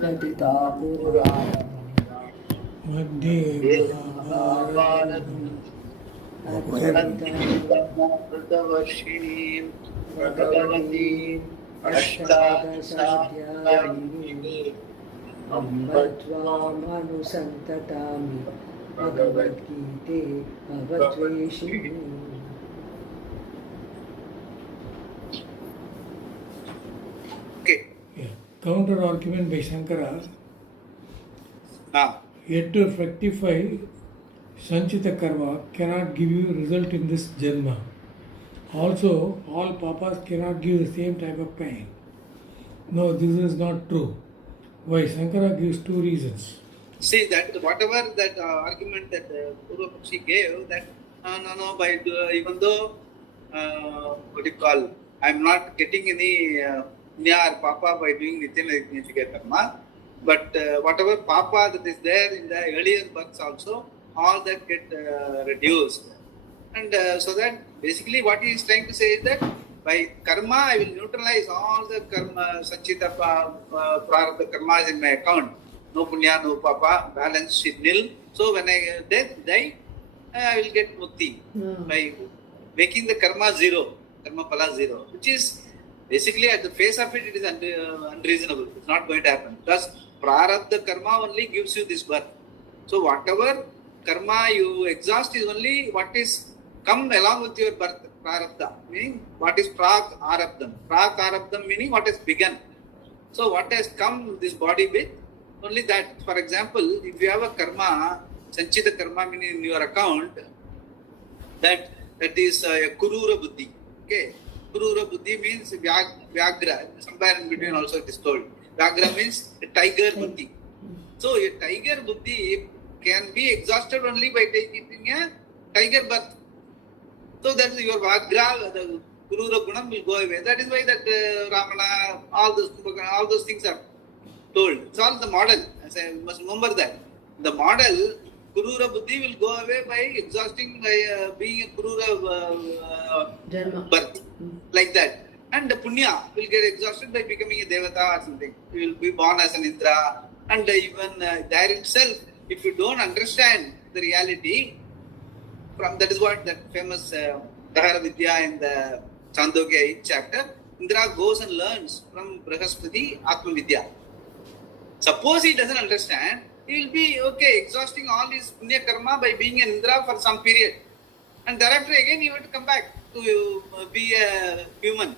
कथिता पुराणम् मध्ये महाभारतम् अमृतवर्षिणीं भगवतीम् अष्टादशाध्यायिनीम् अम्ब त्वामनुसन्ततामि भगवद्गीते भवद्वेषिणी. Counter argument by Shankara. Yet to rectify Sanchita Karma cannot give you result in this Janma. Also, all papas cannot give the same type of pain. No, this is not true. Why? Shankara gives two reasons. See that whatever that argument that Purva Pakshi gave, that no, by even though what do you call, I'm not getting any punya or papa by doing Nitya Naitimika Karma, but whatever papa that is there in the earlier births also, all that get reduced. And so that basically what he is trying to say is that by karma I will neutralize all the karma, sanchita prarabdha karmas in my account. No punya, no papa, balance sheet nil. So when I die, I will get mukti by making the karma zero, karma pala zero, which is basically at the face of it, it is unreasonable. It's not going to happen because prarabdha karma only gives you this birth. So whatever karma you exhaust is only what is come along with your birth, prarabdha, meaning what is prak arabdham. Prak arabdham meaning what has begun. So what has come this body with, only that. For example, if you have a karma, sanchita karma meaning in your account, that is a kurura buddhi. Okay, kurura buddhi means vyagra. Somewhere in between also it is told. Vyagra means a tiger buddhi. So a tiger buddhi can be exhausted only by taking a tiger birth. So that your Vagra, the Kurura Gunam will go away. That is why that Ramana, all those things are told. It's all the model. You must remember that. The model, Kurura Buddhi will go away by exhausting, by being a Kurura birth. Like that. And the Punya will get exhausted by becoming a Devata or something. You will be born as an Indra. And even there itself, if you don't understand the reality, that is what that famous Dahara Vidya in the Chandogya 8th chapter, Indra goes and learns from Brahaspati Atma Vidya. Suppose he doesn't understand, he will be exhausting all his punya karma by being an Indra for some period. And thereafter again he will come back to be a human.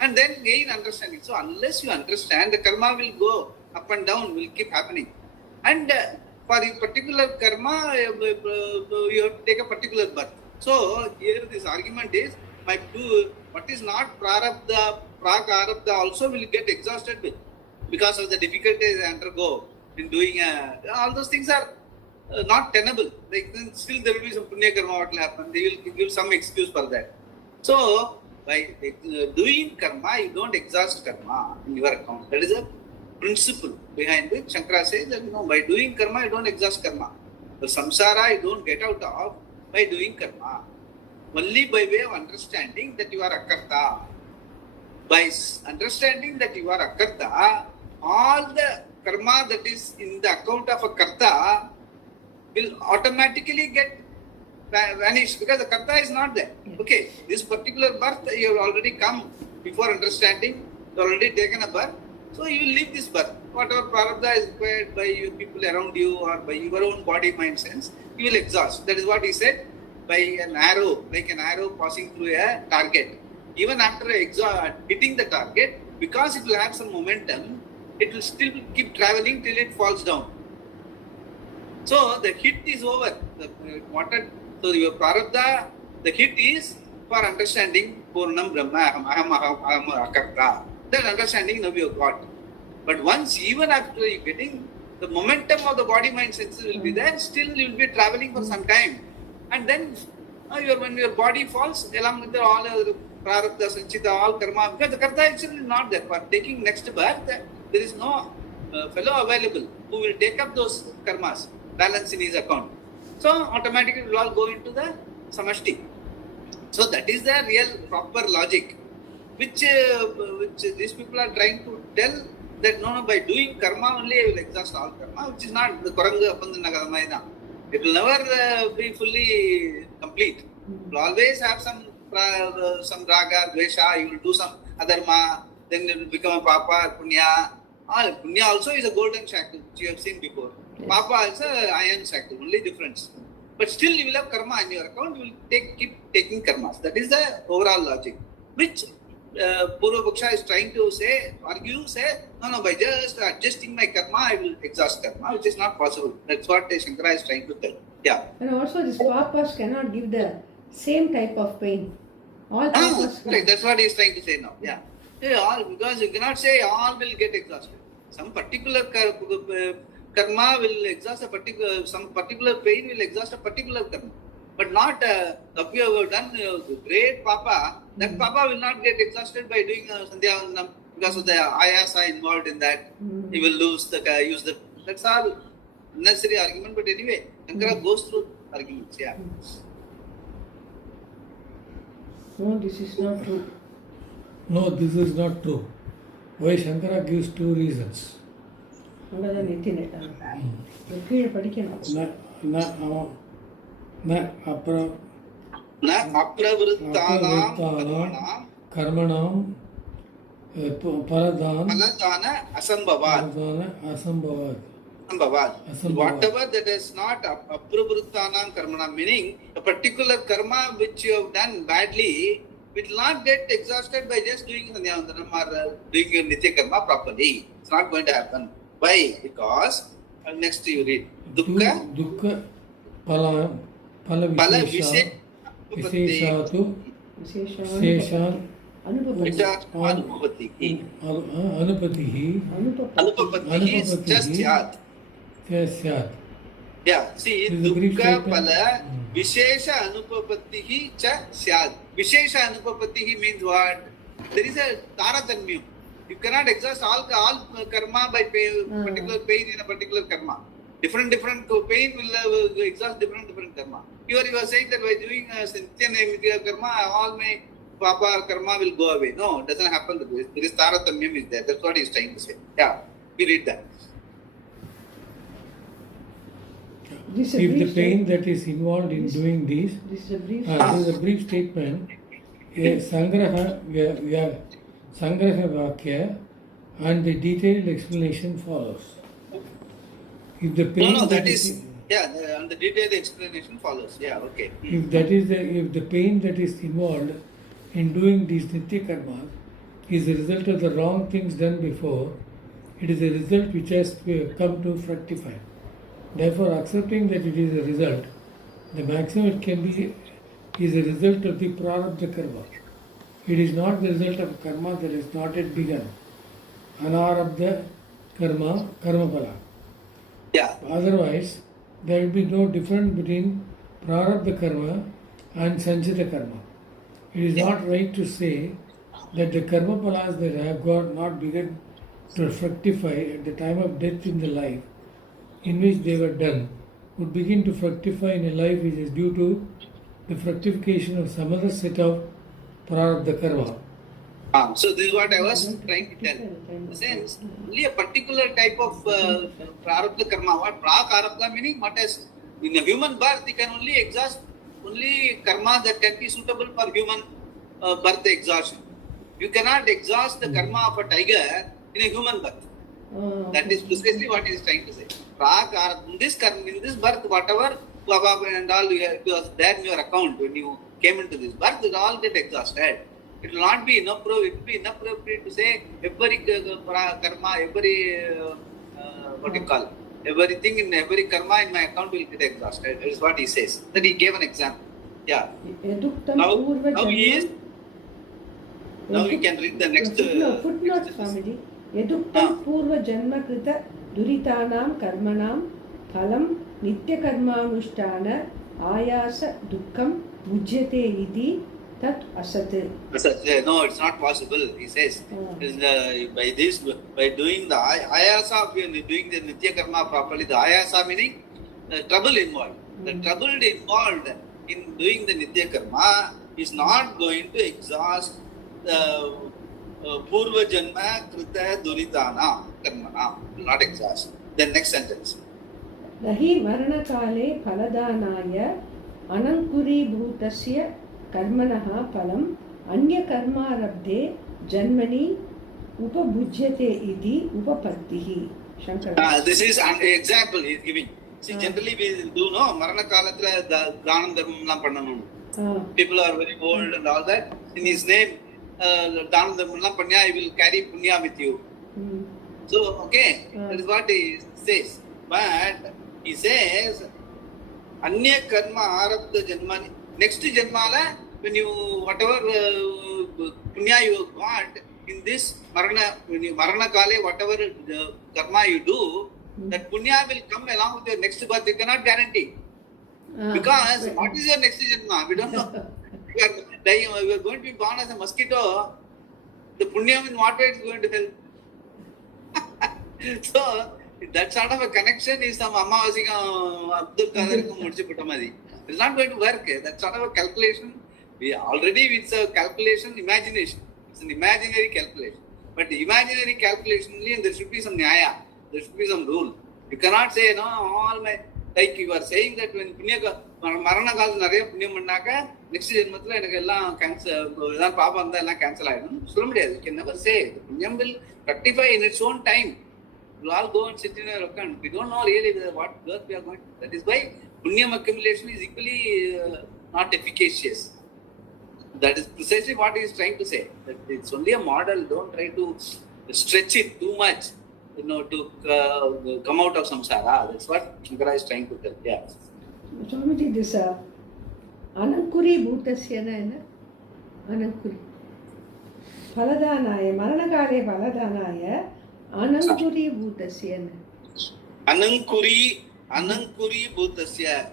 And then gain understanding. So unless you understand, the karma will go up and down, will keep happening. And for a particular karma, you have to take a particular birth. So here this argument is, what is not prarabdha, prak arabdha also will get exhausted with, because of the difficulties they undergo in doing all those things are not tenable. Like, still there will be some punya karma, what will happen? They will give some excuse for that. So by doing karma, you don't exhaust karma in your account. That is a principle behind which Shankara says that by doing karma, you don't exhaust karma. The samsara you don't get out of by doing karma. Only by way of understanding that you are akarta. By understanding that you are akarta, all the karma that is in the account of a karta will automatically get vanished because the karta is not there. Okay, this particular birth you have already come before understanding, you have already taken a birth. So you will leave this birth. Whatever prarabdha is required by you, people around you or by your own body, mind, sense, you will exhaust. That is what he said, by an arrow, like an arrow passing through a target. Even after hitting the target, because it will have some momentum, it will still keep traveling till it falls down. So the hit is over. So your prarabdha, the hit is for understanding Purnam Brahma, Aham Akarta. That understanding now you have got. But once, even after you getting, the momentum of the body, mind, senses will be there, still you will be traveling for some time. And then when your body falls, along with all other prarabdha, sanchita, all karma, because the karta actually is not there. For taking next birth, there is no fellow available who will take up those karmas, balance in his account. So automatically it will all go into the samashti. So that is the real proper logic, which these people are trying to tell that no, by doing karma only I will exhaust all karma, which is not the Kuranga Appandana Kadamaina. It will never be fully complete. You will always have some raga, dvesha, you will do some adharma, then it will become a papa, punya. Punya also is a golden shackle, which you have seen before. Yes. Papa is a iron shackle, only difference. But still you will have karma in your account, you will keep taking karmas. That is the overall logic. Which Purva Paksha is trying to say, no, by just adjusting my karma, I will exhaust karma, which is not possible. That's what Shankara is trying to tell. Yeah. And also these papas cannot give the same type of pain. All papas right, that's what he is trying to say now. Yeah. All, because you cannot say all will get exhausted. Some particular karma will exhaust some particular pain will exhaust a particular karma. But not if you have done great papa, that papa will not get exhausted by doing Sandhya because of the ayasa involved in that. He will use the, that's all necessary argument. But anyway, Shankara goes through arguments. Yeah. No, this is not true. No, this is not true. Why Shankara gives two reasons. Karmanam Paladana Asambhavad. Whatever that is not aprabhrutanam karmanam, meaning a particular karma which you have done badly, will not get exhausted by just doing Sandhyavandanam or doing your Nitya karma properly. It's not going to happen. Why? Because next you read Dukkha Pala Visheshatu Visheshan Anupatihi just Yat. Yeah, see, Dukkha Pala Vishesha Anupatihi cha Syad. Vishesha Anupatihi means what? There is a Taratanyam. You cannot exhaust all karma by particular pain in a particular karma. Different pain will exhaust different karma. Here you are saying that by doing Nitya karma, all my papa karma will go away. No, it doesn't happen. There is Taratanyam is there. That's what he is trying to say. Yeah, we read that. If the pain that is involved in doing this is a brief statement, a Sangraha Vakya and the detailed explanation follows. If the pain and the detailed explanation follows. Yeah, okay. If the pain that is involved in doing these Nitya karmas is a result of the wrong things done before, it is a result which has come to fructify. Therefore, accepting that it is a result, the maximum it can be is a result of the prarabdha karma. It is not the result of karma that is not yet begun. Anarabdha karma pala. Yeah. Otherwise, there will be no difference between prarabdha karma and sanchita karma. It is not right to say that the karma palas that have not begun to fructify at the time of death in the life in which they were done would begin to fructify in a life which is due to the fructification of some other set of prarabdha karma. So this is what I was trying to tell. In the sense, only a particular type of prarabdha karma. What prarabdha meaning? What is in a human birth, you can only exhaust only karma that can be suitable for human birth exhaustion. You cannot exhaust the karma of a tiger in a human birth. That is precisely what he is trying to say. In this birth, whatever Baba and all was there in your account when you came into this birth, it all get exhausted. It will not be inappropriate to say every karma, everything in every karma in my account will get exhausted. That is what he says. Then he gave an example. Yeah. Now we can read the next. Footnote, Swamiji. Yaduktam purva janma krita duritanam karmanam phalam nitya karmanushtana ayasa dukkam mujyate iti tat asat. No, it's not possible. He says by doing the ayasa of doing the nitya karma properly, the ayasa meaning the trouble involved. The trouble involved in doing the nitya karma is not going to exhaust the Purva Janma Krita Duritana. karmana, will not exhaust. Then next sentence. Nahi maranakale phaladhanaya anankuribhutasya karmanaha phalam anya karmarabde janmani upabhujyate iti upapattihi. Shankara. This is an example he is giving. See, generally we do know, marana kalathila dhanam dharmam pannanum. People are very old and all that. In his name, dhanam dharmam panya, I will carry punya with you. So, okay, that is what he says. But he says, anya karma arabdha janmani. Next janmala, when you, whatever punya you got, in this marana kale, whatever karma you do, that punya will come along with your next birth. You cannot guarantee. Because what is your next janma? We don't know. We are dying, we are going to be born as a mosquito. The punya in what way is going to help? So, that sort of a connection is some Amavasika Abdul Kadir Murchiputtamadi. It's not going to work. That sort of a calculation, we already it's a calculation, imagination. It's an imaginary calculation. But the imaginary calculation, there should be some nyaya, there should be some rule. You cannot say, no, all my, like you are saying that when Punya Marana Kal Nare Punya Mandaka, next Jenmatla and Gala cancel, Papa and the cancel item. You can never say. The Punyam will rectify in its own time. We'll all go and sit in our account. We don't know really what birth we are going to. That is why Punyam accumulation is equally not efficacious. That is precisely what he is trying to say. That it's only a model. Don't try to stretch it too much, to come out of samsara. That's what Shankara is trying to tell. Yeah. Swamiji, this Anankuri Bhutasya na Anankuri. Phaladhanaya, Maranakale Phaladhanaya, Anankuri Bhutasya na. Anankuri Bhutasya.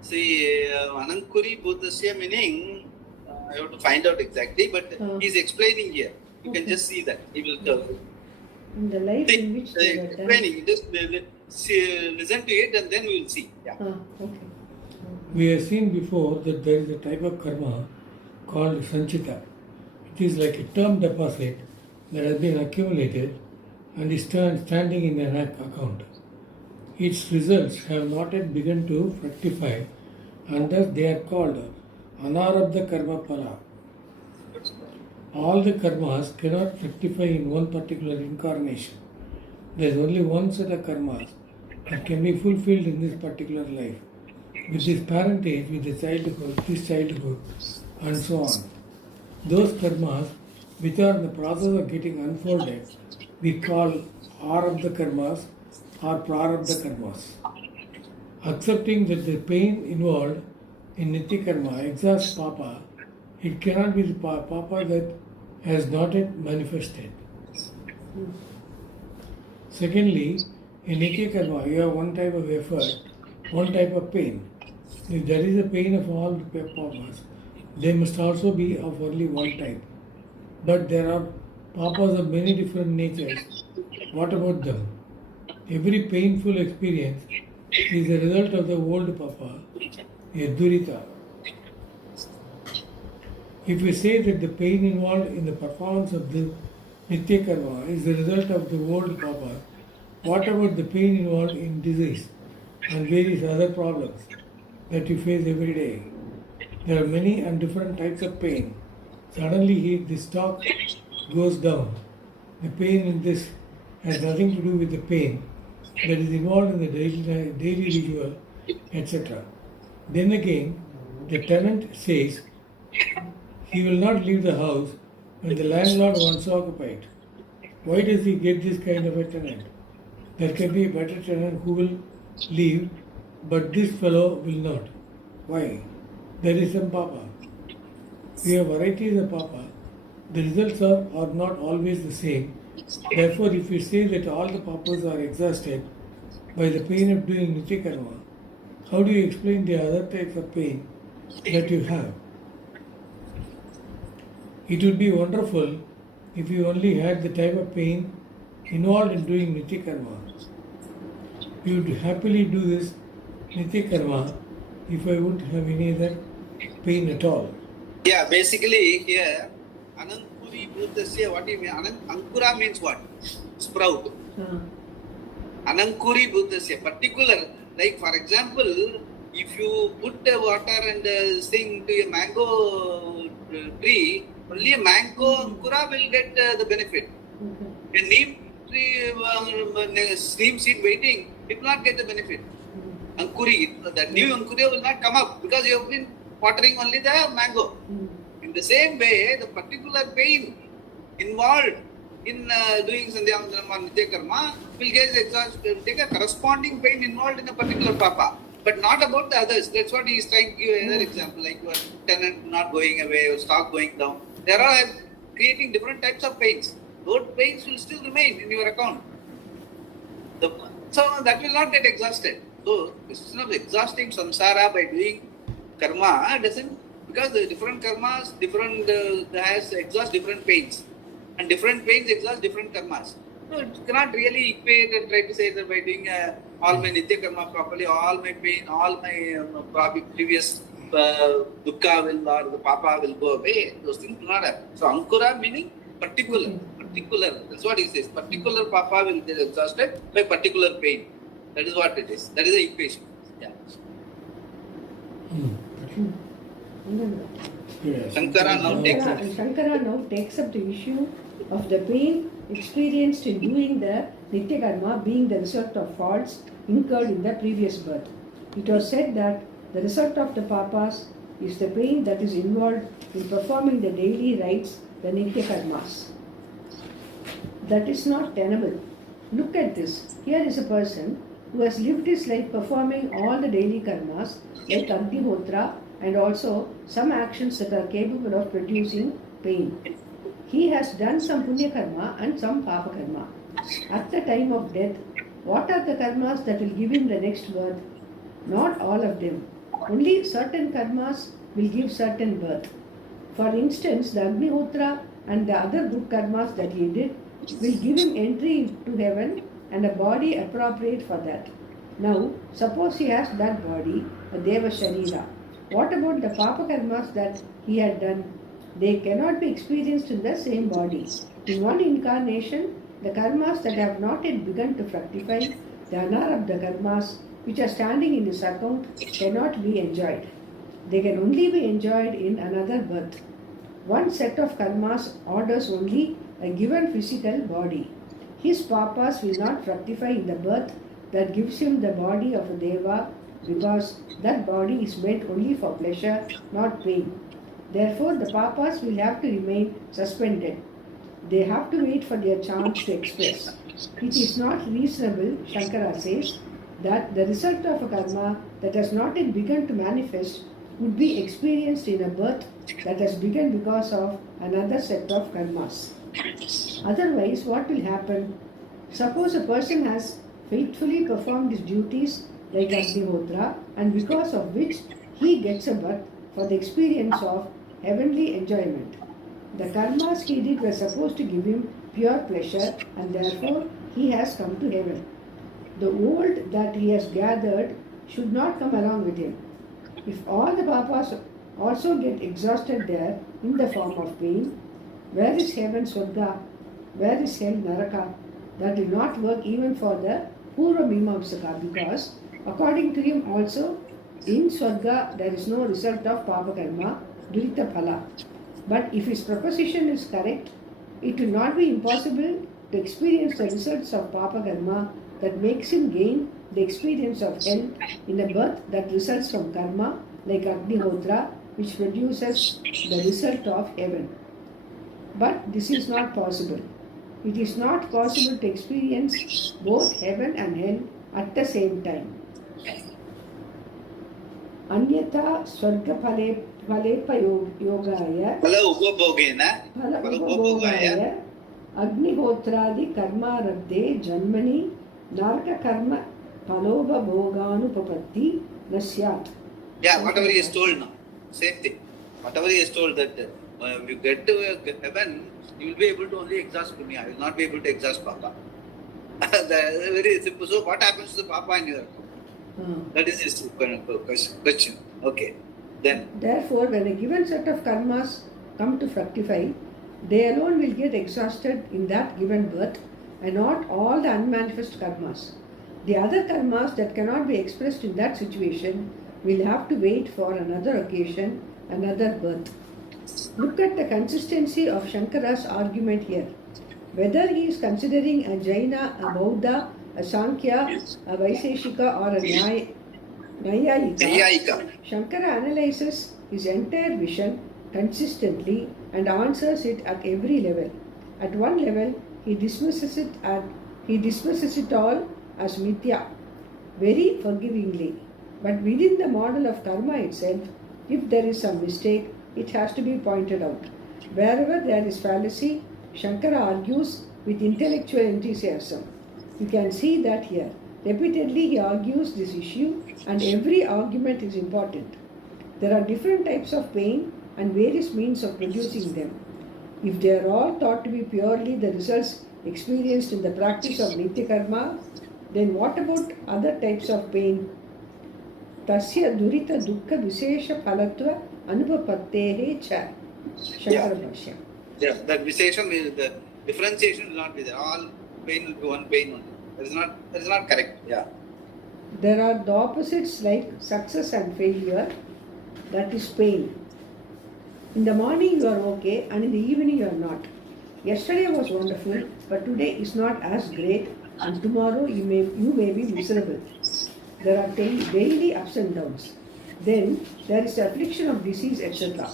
See, Anankuri Bhutasya meaning, I have to find out exactly, but he is explaining here. You can just see that. He will tell you. In the life in which they were explaining, just listen to it and then we will see. Yeah. Okay. We have seen before that there is a type of karma called sanchita. It is like a term deposit that has been accumulated and is standing in an account. Its results have not yet begun to fructify, and thus they are called anarabdha karma pala. All the karmas cannot fructify in one particular incarnation. There is only one set of karmas that can be fulfilled in this particular life, with this parentage, with this childhood, and so on. Those karmas which are in the process of getting unfolded, we call arabdha karmas or prarabdha karmas. Accepting that the pain involved in nitya karma exhausts papa, it cannot be the papa that has not yet manifested. Secondly, in nitya karma, you have one type of effort, one type of pain. If there is a pain of all the papas, they must also be of only one type. But there are papas of many different natures. What about them? Every painful experience is a result of the old papa, a durita. If we say that the pain involved in the performance of the nitya karma is the result of the old papa, what about the pain involved in disease and various other problems that you face every day? There are many and different types of pain. Suddenly the stock goes down. The pain in this has nothing to do with the pain that is involved in the daily ritual, etc. Then again, the tenant says he will not leave the house when the landlord wants to occupy it. Why does he get this kind of a tenant? There can be a better tenant who will leave, but this fellow will not. Why? There is some papa. We have varieties of papa. The results are not always the same. Therefore, if you say that all the papas are exhausted by the pain of doing nitya karma, how do you explain the other types of pain that you have? It would be wonderful if you only had the type of pain involved in doing nitya karma. You would happily do this nitya karma if I wouldn't have any other pain at all. Yeah, basically here, Anankuri Bhutasya, what do you mean? Ankura means what? Sprout. Anankuri Buddhasya, particular, like for example, if you put the water and thing to a mango tree, only a mango ankura will get the benefit. A neem tree, neem seed waiting, it will not get the benefit. Ankuri, that new ankuri will not come up because you have been watering only the mango. In the same way, the particular pain involved in doing Sandhyavandanam or Nitya Karma will take a corresponding pain involved in a particular papa, but not about the others. That's what he is trying to give another example, like your tenant not going away or stock going down. They are all creating different types of pains. Those pains will still remain in your account. So that will not get exhausted. So instead of exhausting samsara by doing karma, doesn't, because the different karmas, different has exhaust different pains. And different pains exhaust different karmas. So it cannot really equate and try to say that by doing all my nitya karma properly, all my pain, all my previous dukkha will or the papa will go away. Those things do not happen. So ankura meaning particular. That's what he says. Particular papa will get exhausted by particular pain. That is what it is. That is the equation. Yeah. Shankara now takes up the issue of the pain experienced in doing the Nitya Karma being the result of faults incurred in the previous birth. It was said that the result of the papas is the pain that is involved in performing the daily rites, the Nitya Karmas. That is not tenable. Look at this. Here is a person who has lived his life performing all the daily karmas like Agnihotra and also some actions that are capable of producing pain. He has done some punya karma and some papa karma. At the time of death, what are the karmas that will give him the next birth? Not all of them. Only certain karmas will give certain birth. For instance, the Agnihotra and the other good karmas that he did will give him entry to heaven and a body appropriate for that. Now, suppose he has that body, a Deva Sharira. What about the Papa Karmas that he had done? They cannot be experienced in the same body. In one incarnation, the karmas that have not yet begun to fructify, the anarabdha karmas which are standing in his account, cannot be enjoyed. They can only be enjoyed in another birth. One set of karmas orders only a given physical body. His papas will not fructify in the birth that gives him the body of a deva, because that body is meant only for pleasure, not pain. Therefore, the papas will have to remain suspended. They have to wait for their chance to express. It is not reasonable, Shankara says, that the result of a karma that has not yet begun to manifest would be experienced in a birth that has begun because of another set of karmas. Otherwise, what will happen? Suppose a person has faithfully performed his duties like Agnihotra, and because of which he gets a birth for the experience of heavenly enjoyment. The karmas he did were supposed to give him pure pleasure, and therefore he has come to heaven. The old that he has gathered should not come along with him. If all the papas also get exhausted there in the form of pain, where is heaven Swarga? Where is hell Naraka? That will not work even for the Purva Mimamsaka, because according to him also, in Swarga there is no result of Papa Karma, Dvita Phala. But if his proposition is correct, it will not be impossible to experience the results of Papa Karma that makes him gain the experience of hell in a birth that results from karma like Agnihotra, which produces the result of heaven. But this is not possible. It is not possible to experience both heaven and hell at the same time. Anyatha Swarga Phalepa Yogaya Phala Upabhogaya Agnihotradi Karma Rabde Janmani Naraka Karma Phalova Bhoganupapatti Nasyat. Yeah, whatever he is told now, same thing. Whatever he is told that when you get to heaven, you will be able to only exhaust punya. You will not be able to exhaust papa. Very simple. So what happens to the papa in your account? That is his question. Okay. Then. Therefore, when a given set of karmas come to fructify, they alone will get exhausted in that given birth, and not all the unmanifest karmas. The other karmas that cannot be expressed in that situation will have to wait for another occasion, another birth. Look at the consistency of Shankara's argument here. Whether he is considering a Jaina, a Bauddha, a Sankhya, a Vaiseshika or a Nayayika, Shankara analyzes his entire vision consistently and answers it at every level. At one level, he dismisses it all as mithya, very forgivingly. But within the model of karma itself, if there is some mistake, it has to be pointed out. Wherever there is fallacy, Shankara argues with intellectual enthusiasm. You can see that here. Repeatedly he argues this issue, and every argument is important. There are different types of pain and various means of producing them. If they are all thought to be purely the results experienced in the practice of Nitya Karma, then what about other types of pain? Tasya durita dukkha visesha phalatva anupapattehe cha. Shankara Bhashya. Yeah, that viseshan will, the differentiation will not be there. All pain will be one pain only. That is not correct. Yeah. There are the opposites like success and failure, that is pain. In the morning you are okay and in the evening you are not. Yesterday was wonderful, but today is not as great, and tomorrow you may be miserable. There are daily ups and downs. Then there is the affliction of disease, etc.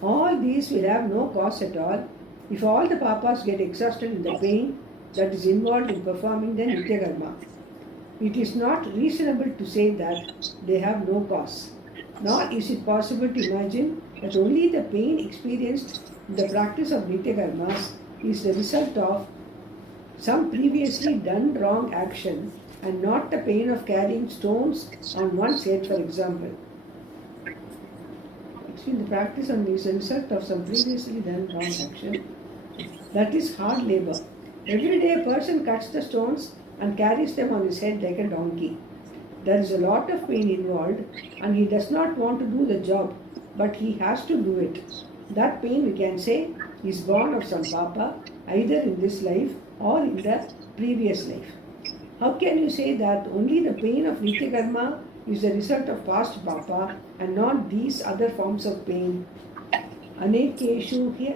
All these will have no cause at all if all the papas get exhausted in the pain that is involved in performing the Nitya Karma. It is not reasonable to say that they have no cause. Nor is it possible to imagine that only the pain experienced in the practice of Nitya Karmas is the result of some previously done wrong action and not the pain of carrying stones on one's head, for example. The practice on is a result of some previously done wrong action. That is hard labor. Every day a person cuts the stones and carries them on his head like a donkey. There is a lot of pain involved and he does not want to do the job, but he has to do it. That pain, we can say, is born of some papa, either in this life or in the previous life. How can you say that only the pain of Nitya Karma is the result of past papa and not these other forms of pain? Anekeshu hi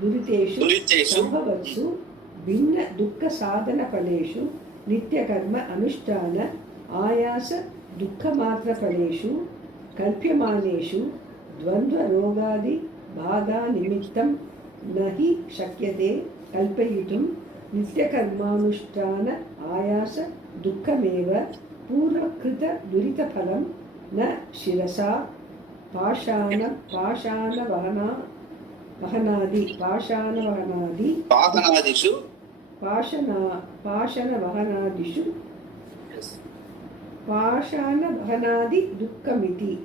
duriteshu sambhavatsu binna dukkha sadhana phaleshu Nitya Karma anushtana ayasa dukkha matra phaleshu kalpyamaneshu dvandva rogadi bhada nimittam nahi shakyate kalpayitum Nitya Karmanushtana ayasa dukkhameva purvakrita durita phalam na shirasa pashana vahanadi dukkhamiti.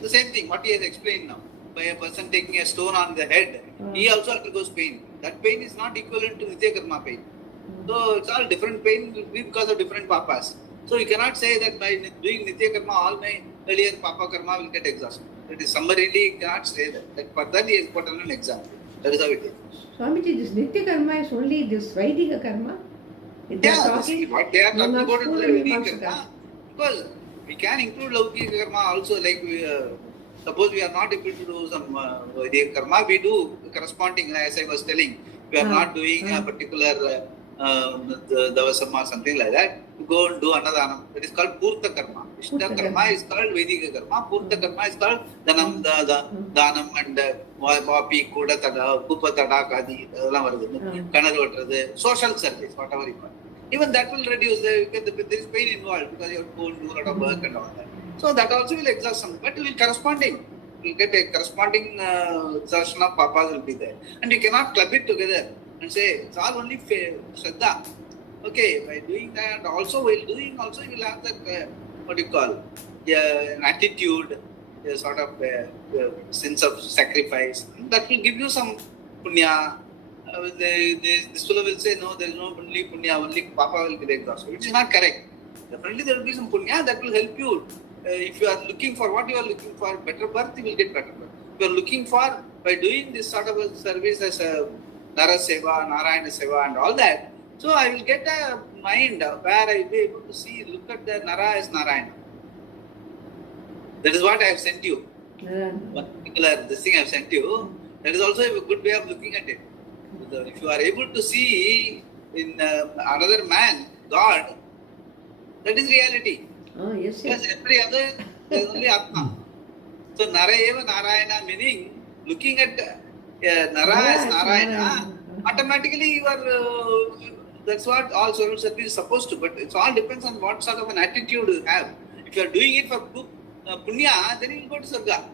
The same thing, what he has explained now. By a person taking a stone on the head, he also undergoes pain. That pain is not equivalent to Nitya Karma pain. So it's all different pain will be because of different papas. So you cannot say that by doing Nitya Karma, all my earlier papa karma will get exhausted. It is summarily cannot say that. For that he has put on an example. That is how it is. Swamiji, this Nitya Karma is only this Vaidika Karma? What they are talking about is the Vaidika Karma. Because we can include Laukika Karma also, like suppose we are not able to do some Vaidika Karma, we do corresponding, as I was telling, we are not doing a particular Davasam or something like that, to go and do Annadanam. That is called Purta Karma. Ishta Karma is called Vedika Karma. Purta Karma is called Danam, Danam and Vapi, Kuda Tada, Kupa Tada, Kadi, Kanadu, social service, whatever you call it. Even that will reduce, there is pain involved because you have to go and do a lot of work and all that. So that also will exhaust some, but will corresponding. You will get a corresponding exhaustion of papas will be there. And you cannot club it together and say it's all only Shraddha. Okay, by doing that, also while doing, also you will have that, what do you call, an attitude, a sort of sense of sacrifice. That will give you some punya. This fellow will say, no, there is no only punya, only papa will get exhausted, which is not correct. Definitely there will be some punya that will help you. If you are looking for what you are looking for, better birth, you will get better birth. If you are looking for, by doing this sort of a service as a Nara Seva, Narayana Seva and all that. So I will get a mind where I will be able to see, look at the Nara as Narayana. That is what I have sent you. One particular this thing I have sent you. That is also a good way of looking at it. If you are able to see in another man, God, that is reality. Yes, Because every other is only Atma. So Nara eva Narayana meaning looking at Nara as Narayana, automatically you are, that's what all social service is supposed to, but it all depends on what sort of an attitude you have. If you are doing it for punya, then you will go to Sarga.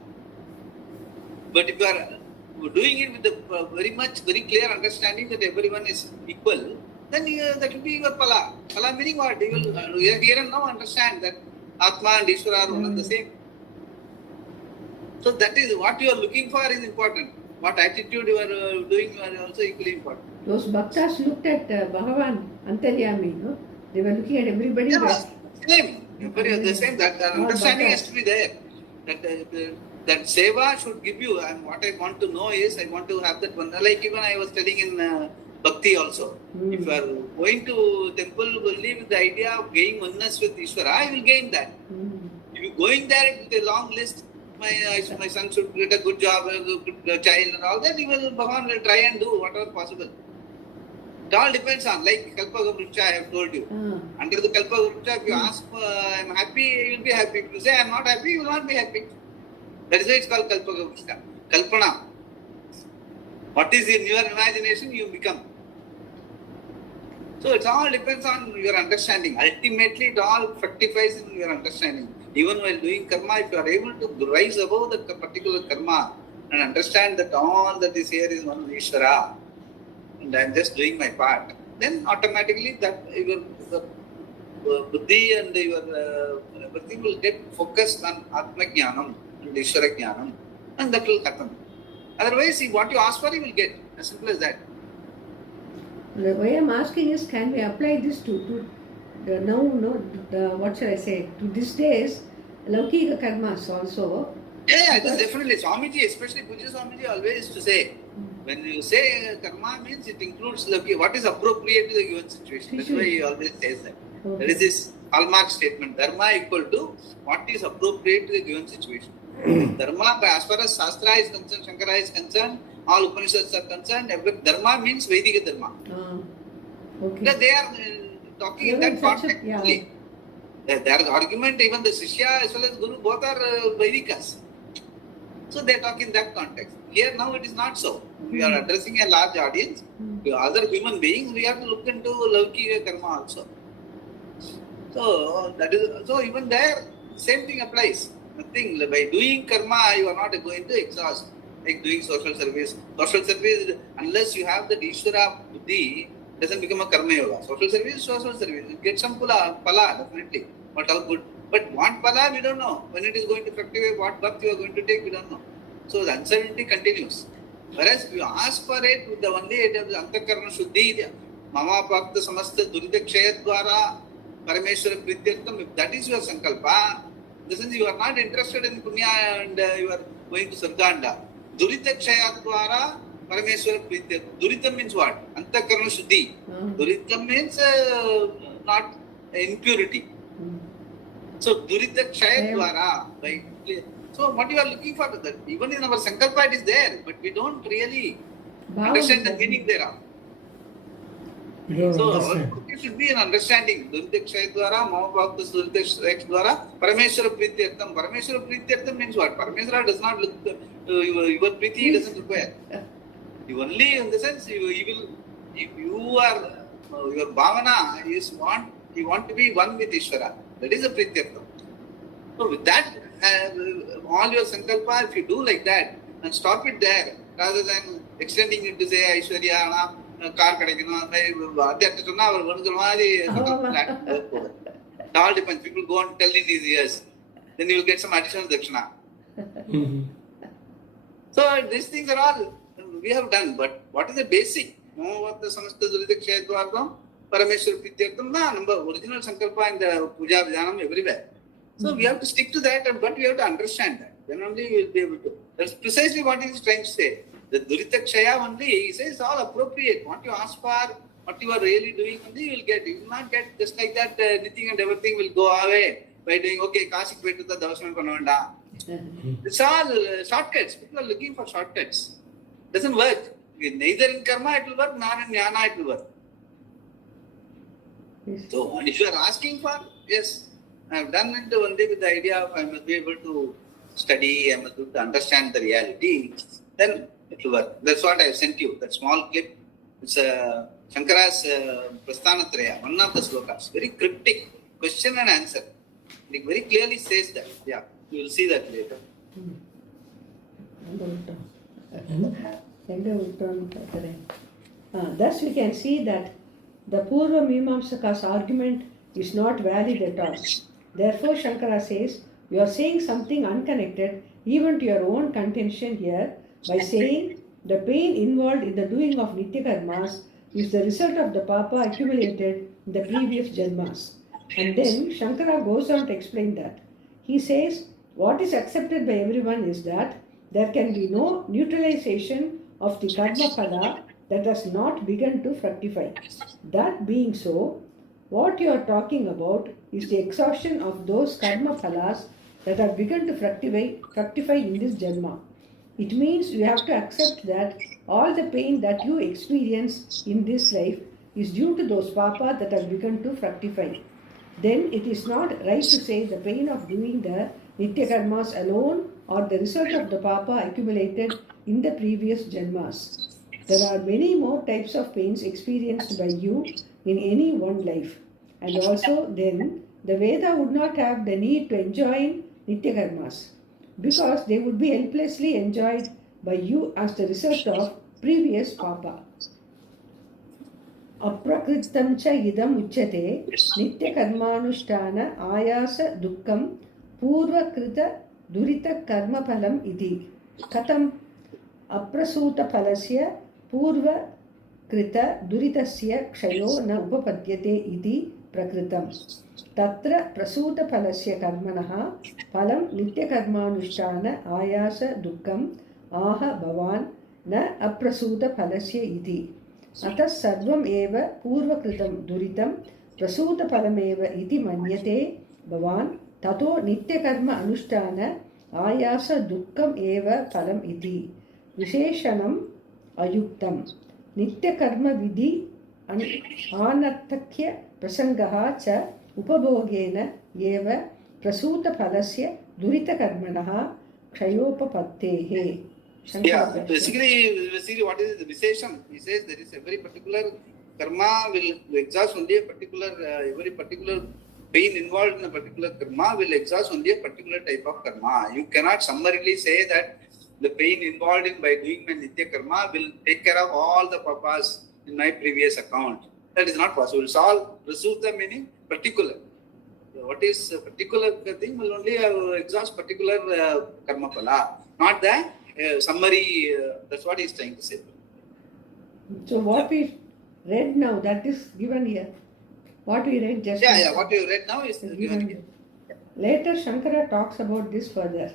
But if you are doing it with the very clear understanding that everyone is equal, then that will be your pala. Pala meaning what? You will here and now understand that Atma and Ishvara are one and the same. So that is what you are looking for is important. What attitude you are doing is also equally important. Those bhaktas looked at Bhagavan Antaryami, no? They were looking at everybody. Yeah, same. The same. That understanding has to be there. That seva should give you. And what I want to know is, I want to have that one. Like even I was telling in Bhakti also. If you are going to temple only with the idea of gaining oneness with Ishvara, I will gain that. If you going there with a long list, my son should get a good job, a good child and all that, Bhagavan will try and do whatever possible. It all depends on, like Kalpa Vruksha I have told you. Under the Kalpa Vruksha, if you ask, I am happy, you will be happy. If you say I am not happy, you will not be happy. That is why it is called Kalpa Vruksha. Kalpana. What is in your imagination, you become. So it all depends on your understanding. Ultimately, it all fructifies in your understanding. Even while doing karma, if you are able to rise above the particular karma and understand that all that is here is one Ishvara, and I am just doing my part, then automatically that your buddhi and your everything will get focused on Atma Jnanam and Ishvara Jnanam, and that will happen. Otherwise, what you ask for, you will get. As simple as that. The way I am asking is, can we apply this to now, what shall I say, to these days, Laukika karmas also? Yeah, definitely. Swamiji, especially Puja Swamiji, always used to say, when you say karma means it includes what is appropriate to the given situation. That's why he always says that. Okay. There is this hallmark statement, dharma equal to what is appropriate to the given situation. Dharma, as far as Shastra is concerned, Shankara is concerned, all Upanishads are concerned, dharma means Vedic dharma. Okay. Because they are talking in that context only. There is argument, even the Shishya as well as Guru, both are Vedikas. So they talk in that context. Here now it is not so. We are addressing a large audience. To other human beings, we have to look into Laukika karma also. So even there, same thing applies. Nothing, by doing karma, you are not going to exhaust. Like doing social service. Social service, unless you have the Ishvara buddhi, doesn't become a karma yoga. Social service is social service. You get some pala, definitely. But how good. But what pala, we don't know. When it is going to fructify, what birth you are going to take, we don't know. So the uncertainty continues. Whereas if you ask for it with the only idea of the antakarana shuddhi, mama prakta samasta durita kshaya dvara parameshwara prityartam, if that is your sankalpa, this is you are not interested in punya and you are going to sarganda. Durita kshaya dvara parameshwara prityartam. Durita means what? Antakarana shuddhi. Durita means not impurity. So durita kshaya dvara, by so what you are looking for, that even in our sankalpa it is there, but we don't really understand the meaning thereof. We don't So understand. it should be an understanding. Durita kshaya dvara, mama bhakta durita kshaya dvara, parameshwara prityartam. Parameshwara prityartam means what? Parameshwara does not look, your priti doesn't require. You only, in the sense, you will, if you are, your bhavana is you want to be one with Ishvara. That is a prityartam. So with that, all your sankalpa, if you do like that and stop it there, rather than extending it to say Aishwarya, car kadakinu, it all depends. People go on telling these years, then you will get some additional dakshina. So these things are all we have done, but what is the basic? What the samasta durita kshaya dvaram, parameshwara prityartam, number original sankalpa in the puja vidhanam everywhere. So we have to stick to that, but we have to understand that. Then only we will be able to. That's precisely what he is trying to say. The Durita Kshaya only, he says all appropriate. What you ask for, what you are really doing only, you will get. You will not get just like that, anything and everything will go away by doing, okay, Kasik Petu the Davasam Panavanda. It's all shortcuts. People are looking for shortcuts. Doesn't work. Neither in karma it will work, nor in jnana it will work. Yes. So if you are asking for, yes, I have done it one day with the idea of I must be able to study, I must be able to understand the reality, then it will work. That's what I have sent you, that small clip. It's Shankara's Prasthanatraya, one of the slokas, very cryptic, question and answer. It very clearly says that. Yeah, you will see that later. Thus we can see that the Purva Mimamsaka's argument is not valid at all. Therefore Shankara says, you are saying something unconnected even to your own contention here by saying the pain involved in the doing of Nitya Karmas is the result of the papa accumulated in the previous Janmas. And then Shankara goes on to explain that. He says, what is accepted by everyone is that there can be no neutralization of the karma phala that has not begun to fructify. That being so, what you are talking about is the exhaustion of those karma phalas that have begun to fructify in this Janma. It means you have to accept that all the pain that you experience in this life is due to those papa that have begun to fructify. Then it is not right to say the pain of doing the Nitya Karmas alone or the result of the papa accumulated in the previous Janmas. There are many more types of pains experienced by you in any one life. And also then the Veda would not have the need to enjoin Nitya Karmas because they would be helplessly enjoyed by you as the result of previous papa. Aprakritam cha idam uchyate nitya karmanushtana ayasa dukkam purva krita durita karma phalam iti. Katam aprasuta phalasya purva krita duritasya kshayo na upapadyate iti prakritam. Tatra prasuta phalasya karmanaha phalam nitya karmanushtana ayasa dukkam aha bhavan na aprasuta phalasya iti. अतः सर्वम् एव पूर्वकृतं दुरितं प्रसूतफलमेव इति मन्यते भवान् ततो नित्यकर्म अनुष्ठान आयास दुःखम् एव फलम् इति विशेषणम् अयुक्तं नित्यकर्म विधि अनर्थक्य प्रसंगः च उपभोगेन एव प्रसूतफलस्य दुरितकर्मणः क्षयोपपत्तेः. Yeah, basically what is the Vishesham? He says there is a very particular karma will exhaust only a particular, very particular pain involved in a particular karma will exhaust only a particular type of karma. You cannot summarily say that the pain involved in by doing my Nitya karma will take care of all the papas in my previous account. That is not possible. It's all Prasuta meaning particular. What is a particular thing will only exhaust particular karma phala, not the summary. That's what he is trying to say. So what we read now, that is given here. What we read just now. Yeah, what you read now is given here. Later Shankara talks about this further.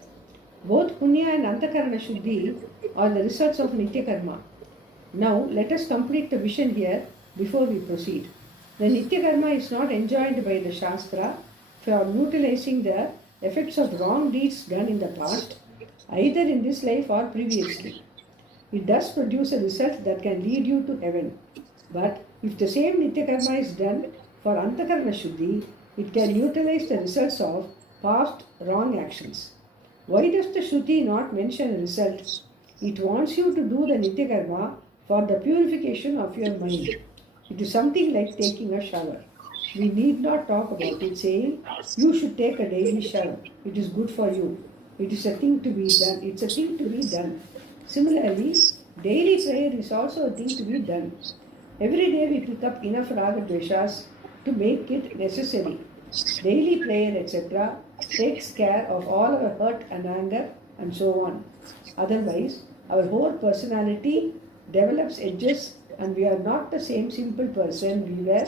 Both Punya and Antakarana Shuddhi are the results of Nitya Karma. Now let us complete the vision here before we proceed. The Nitya Karma is not enjoined by the Shastra for neutralizing the effects of wrong deeds done in the past, either in this life or previously. It does produce a result that can lead you to heaven. But if the same Nitya Karma is done for Antakarana Shuddhi, it can neutralize the results of past wrong actions. Why does the Shruti not mention a result? It wants you to do the Nitya Karma for the purification of your mind. It is something like taking a shower. We need not talk about it saying, you should take a daily shower. It is good for you. It is a thing to be done. It's a thing to be done. Similarly, daily prayer is also a thing to be done. Every day we pick up enough raga dveshas to make it necessary. Daily prayer, etc., takes care of all our hurt and anger and so on. Otherwise, our whole personality develops edges and we are not the same simple person we were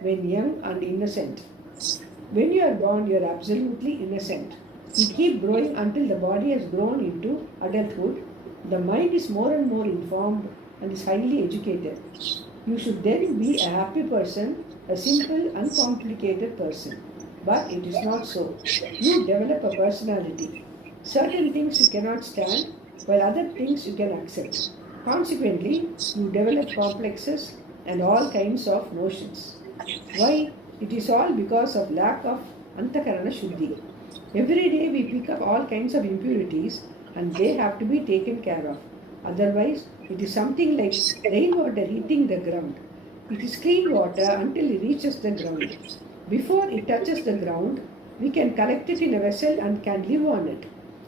when young and innocent. When you are born, you are absolutely innocent. You keep growing until the body has grown into adulthood The mind is more and more informed and is highly educated. You should then be a happy person, a simple, uncomplicated person. But it is not so. You develop a personality. Certain things you cannot stand, while other things you can accept. Consequently, you develop complexes and all kinds of notions. Why? It is all because of lack of antakarana shuddhi. Every day we pick up all kinds of impurities and they have to be taken care of. Otherwise, it is something like rainwater hitting the ground. It is clean water until it reaches the ground. Before it touches the ground, we can collect it in a vessel and can live on it.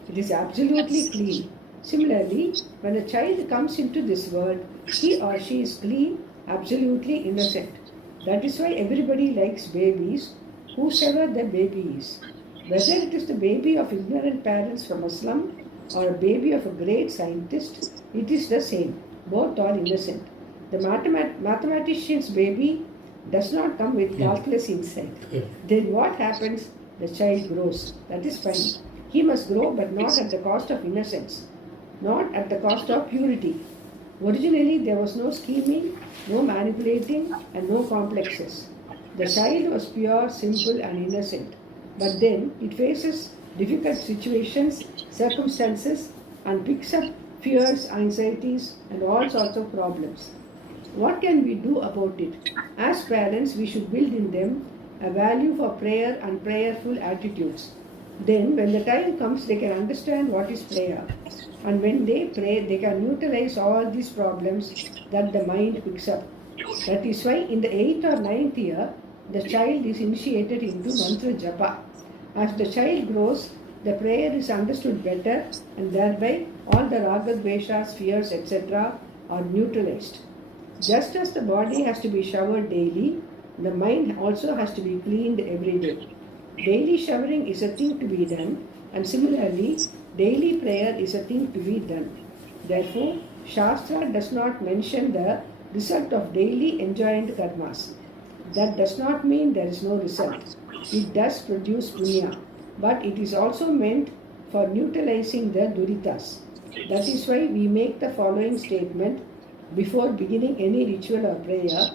It is absolutely clean. Similarly, when a child comes into this world, he or she is clean, absolutely innocent. That is why everybody likes babies, whosoever the baby is. Whether it is the baby of ignorant parents from a slum or a baby of a great scientist, it is the same. Both are innocent. The mathematician's baby does not come with calculus inside. Then what happens? The child grows. That is fine. He must grow, but not at the cost of innocence, not at the cost of purity. Originally, there was no scheming, no manipulating, and no complexes. The child was pure, simple, and innocent. But then it faces difficult situations, circumstances, and picks up fears, anxieties, and all sorts of problems. What can we do about it? As parents, we should build in them a value for prayer and prayerful attitudes. Then, when the time comes, they can understand what is prayer. And when they pray, they can utilize all these problems that the mind picks up. That is why in the 8th or 9th year, the child is initiated into mantra japa. As the child grows, the prayer is understood better, and thereby all the raga, dveshas, fears, etc. are neutralized. Just as the body has to be showered daily, the mind also has to be cleaned every day. Daily showering is a thing to be done, and similarly, daily prayer is a thing to be done. Therefore, Shastra does not mention the result of daily enjoined karmas. That does not mean there is no result. It does produce punya, but it is also meant for neutralizing the duritas. That is why we make the following statement before beginning any ritual or prayer.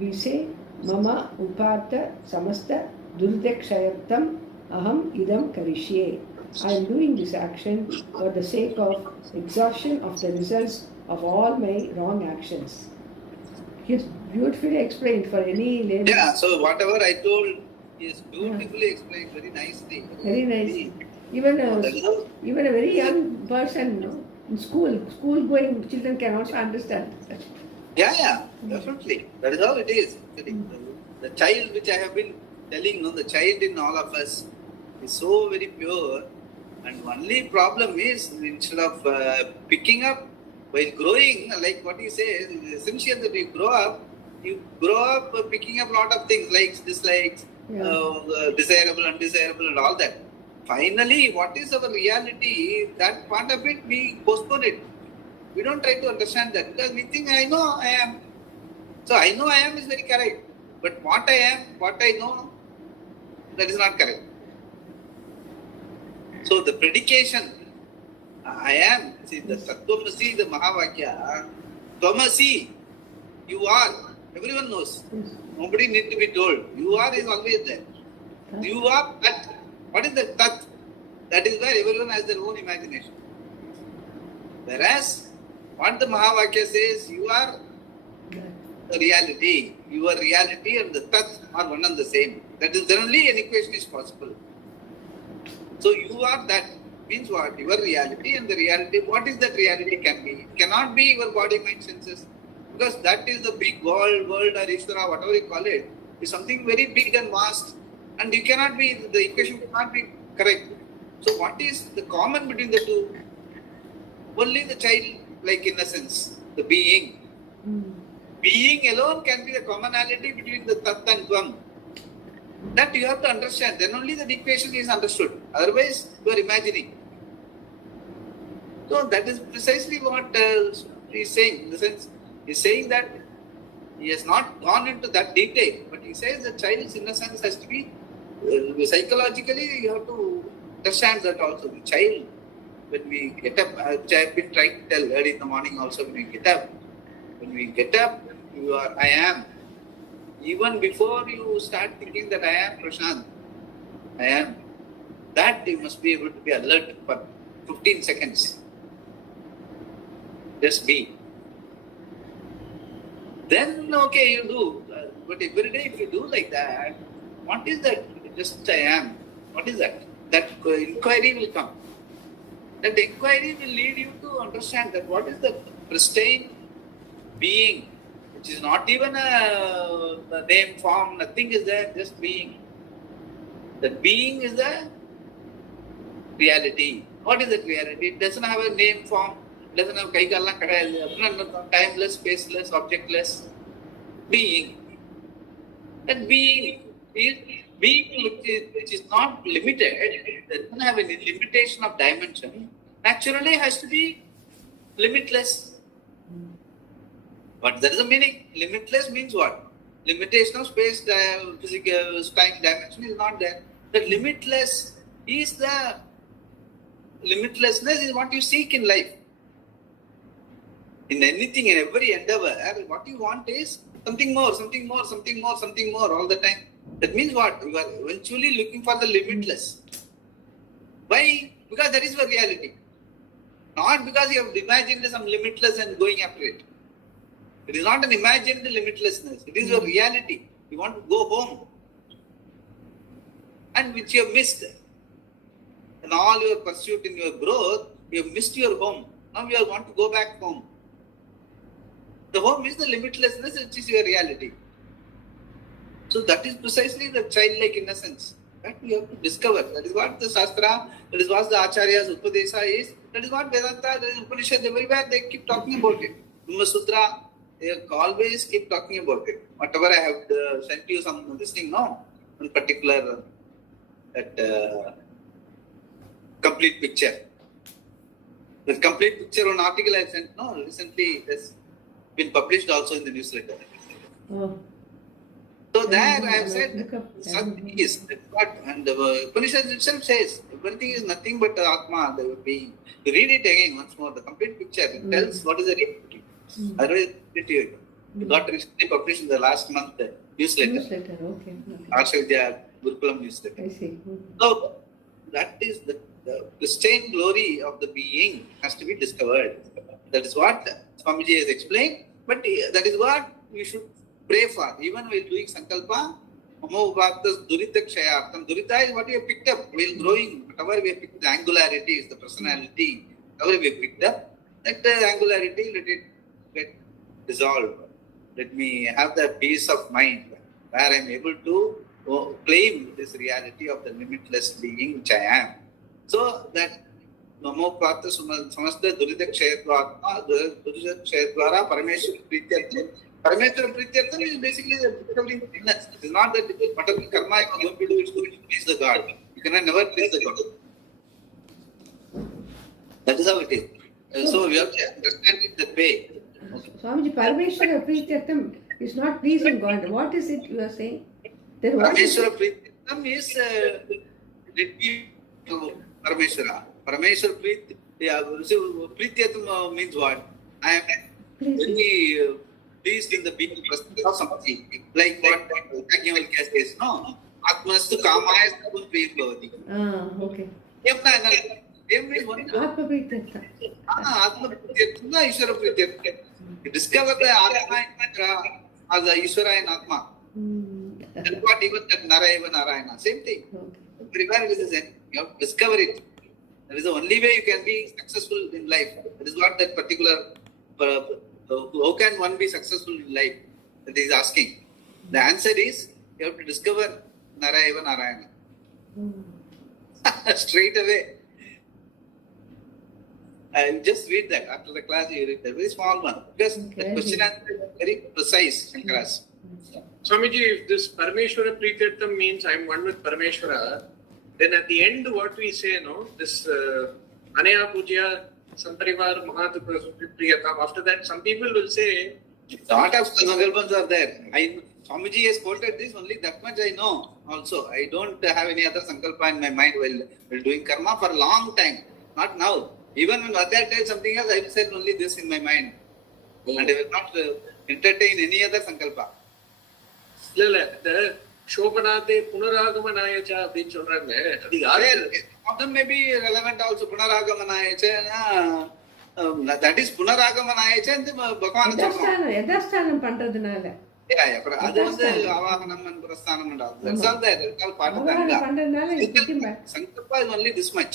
We say, Mama Upartha Samasta Durudekshayattam Aham Idam Karishye. I am doing this action for the sake of exhaustion of the results of all my wrong actions. It's beautifully explained for any layman. Yeah, so whatever I told is beautifully explained, very nicely. Very nice. Even a very young person, no, in school going children can also understand. Yeah, definitely. That is how it is. The child which I have been telling, the child in all of us is so very pure, and only problem is instead of picking up while growing, like what he says, it's essential that you grow up picking up a lot of things, likes, dislikes, desirable, undesirable, and all that. Finally, what is our reality? That part of it, we postpone it. We don't try to understand that because we think, I know I am. So I know I am is very correct. But what I am, what I know, that is not correct. So the predication, I am, see the Tattvamasi, the Mahavakya, Tvamasi, you are, everyone knows. Nobody needs to be told. You are is always there. You are that. What is the Tat? That is where everyone has their own imagination. Whereas, what the Mahavakya says, you are the reality. Your reality and the Tat are one and the same. That is, then only an equation is possible. So you are that. Means what? Your reality and the reality. What is that reality can be? It cannot be your body, mind, senses. Because that is the big world or Ishvara, whatever you call it, is something very big and vast. And you cannot be, the equation cannot be correct. So what is the common between the two? Only the child-like innocence, the being. Being alone can be the commonality between the Tat and Tvam. That you have to understand. Then only the equation is understood. Otherwise, you are imagining. So that is precisely what he is saying. In the sense, he is saying that he has not gone into that detail. But he says the child's innocence has to be, psychologically, you have to understand that also. The child when we get up, which I have been trying to tell early in the morning also, when we get up, you are I am. Even before you start thinking that I am Prashant, I am, that you must be able to be alert for 15 seconds. Just be. Then, okay, you do. But every day if you do like that, what is that? Just I am. What is that? That inquiry will come. That inquiry will lead you to understand that what is the pristine being, which is not even a name, form, nothing is there, just being. That being is the reality. What is that reality? It doesn't have a name, form, it doesn't have timeless, spaceless, objectless. Being. That being is being which is not limited, it doesn't have any limitation of dimension, naturally has to be limitless. But there is a meaning. Limitless means what? Limitation of space, physical, time, dimension is not there. The limitlessness is what you seek in life. In anything, in every endeavor, what you want is something more, something more, something more, something more all the time. That means what? You are eventually looking for the limitless. Why? Because that is your reality. Not because you have imagined some limitless and going after it. It is not an imagined limitlessness. It is your reality. You want to go home. And which you have missed. In all your pursuit in your growth, you have missed your home. Now you want to go back home. The home is the limitlessness, which is your reality. So that is precisely the childlike innocence that we have to discover. That is what the Shastra, that is what the Acharya's Upadesha is, that is what Vedanta, that is Upanishad, everywhere they keep talking about it. Brahma Sutra, they always keep talking about it. Whatever I have sent you some this thing, no? In particular, that complete picture. The complete picture on article I sent, no, recently it has been published also in the newsletter. Oh. So there I have said, Sati is what, and the Upanishad itself says, everything is nothing but Atma, the being. You read it again once more, the complete picture, it tells what is the reality. Otherwise, it got recently published in the last month newsletter. Okay. Acharya Gurukulam newsletter. I see. So that is the pristine glory of the being has to be discovered. That is what Swamiji has explained, but that is what we should pray for. Even while doing Sankalpa, Mamo Durita Kshayartam. Durita is what we have picked up while growing. Whatever we have picked, the angularity is the personality. Whatever we have picked up, that angularity, let it get dissolved. Let me have that peace of mind where I am able to claim this reality of the limitless being which I am. So that Namo Prata Samasta Durita Kshayatva Durita Kshayatva Parameshwara Prityartham. Parameshwara Prityartham is basically the discovering goodness. It is not that whatever karma you are going to do is going to please the God. You cannot never please the God. That is how it is. So we have to understand it that way. Okay. Swamiji, Parameshwara Prityartham is not pleasing God. What is it you are saying? Then what is Parameshwara Prityartham is retreat to Parameshwara. Parameshwara Prityartham means what? I am very pleased in the being presence of something. Like what Yajnavalkya says, no? Atmastu kamaya sabun priyam bhavati. Okay. Every one. Atma Prityartham. Atma Prityartham, Ishvara Prityartham. You discover the Atma as the Ishvara and Atma. That's what even that Narayana Narayana. Same thing. Everywhere it is the same. You have to discover it. That is the only way you can be successful in life. That is what that particular, how can one be successful in life? That is asking. The answer is, you have to discover Narayana Narayana. Straight away. I'll just read that. After the class, you read that. Very small one. Because the question answer is very precise, Shankaras. Swamiji, if this Parameshwara Prityartham means I am one with Parameshwara, then at the end what we say, no, this Anaya Puja Santarivar Mahatapa Priyatam, after that some people will say, a lot of Sankalpas are there. Swamiji has quoted this, only that much I know also. I don't have any other Sankalpa in my mind while doing karma for a long time. Not now. Even when Vadya tells something else, I will say only this in my mind. And I will not entertain any other sankalpa. இல்ல இந்த சோபனாதே புனராகமனாயச்ச அப்படின்னு சொல்றாங்க. அது யாரு? Of them may be relevant also. Punaragamanaya. That is Punaragamanaya and Bhagavan. யதாஸ்தானம் பண்றதுனால. Yeah. அது வந்து ஆவாகனம் and பிரஸ்தானம் and all. That's all that. It's all part of that. பண்றதுனால Sankalpa is only this much.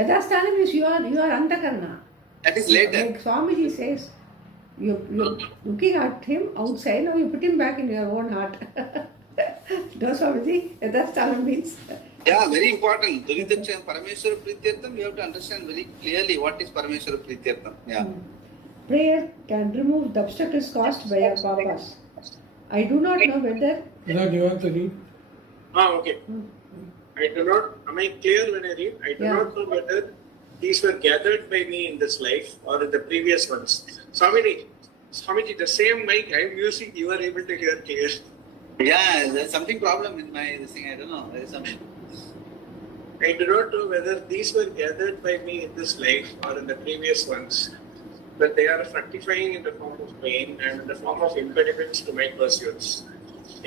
யதாஸ்தானம் is you are antakarna. That is later. Like Swamiji says, you're looking at him outside, now you put him back in your own heart. That's Swamiji, Yadasthanam means. Yeah, very important. Duridakshana Parameshwara Prityartham, you have to understand very clearly what is Parameshwara Prityartham. Yeah. Prayer can remove the obstacles caused by our papas. I do not know whether. That you want to read? Okay. I do not, am I clear when I read? I do not know whether these were gathered by me in this life or in the previous ones. Swamiji, the same mic I am using, you are able to hear clear. Yeah, there's something problem in my thing, I don't know. There is something. I do not know whether these were gathered by me in this life or in the previous ones, but they are fructifying in the form of pain and in the form of impediments to my pursuits.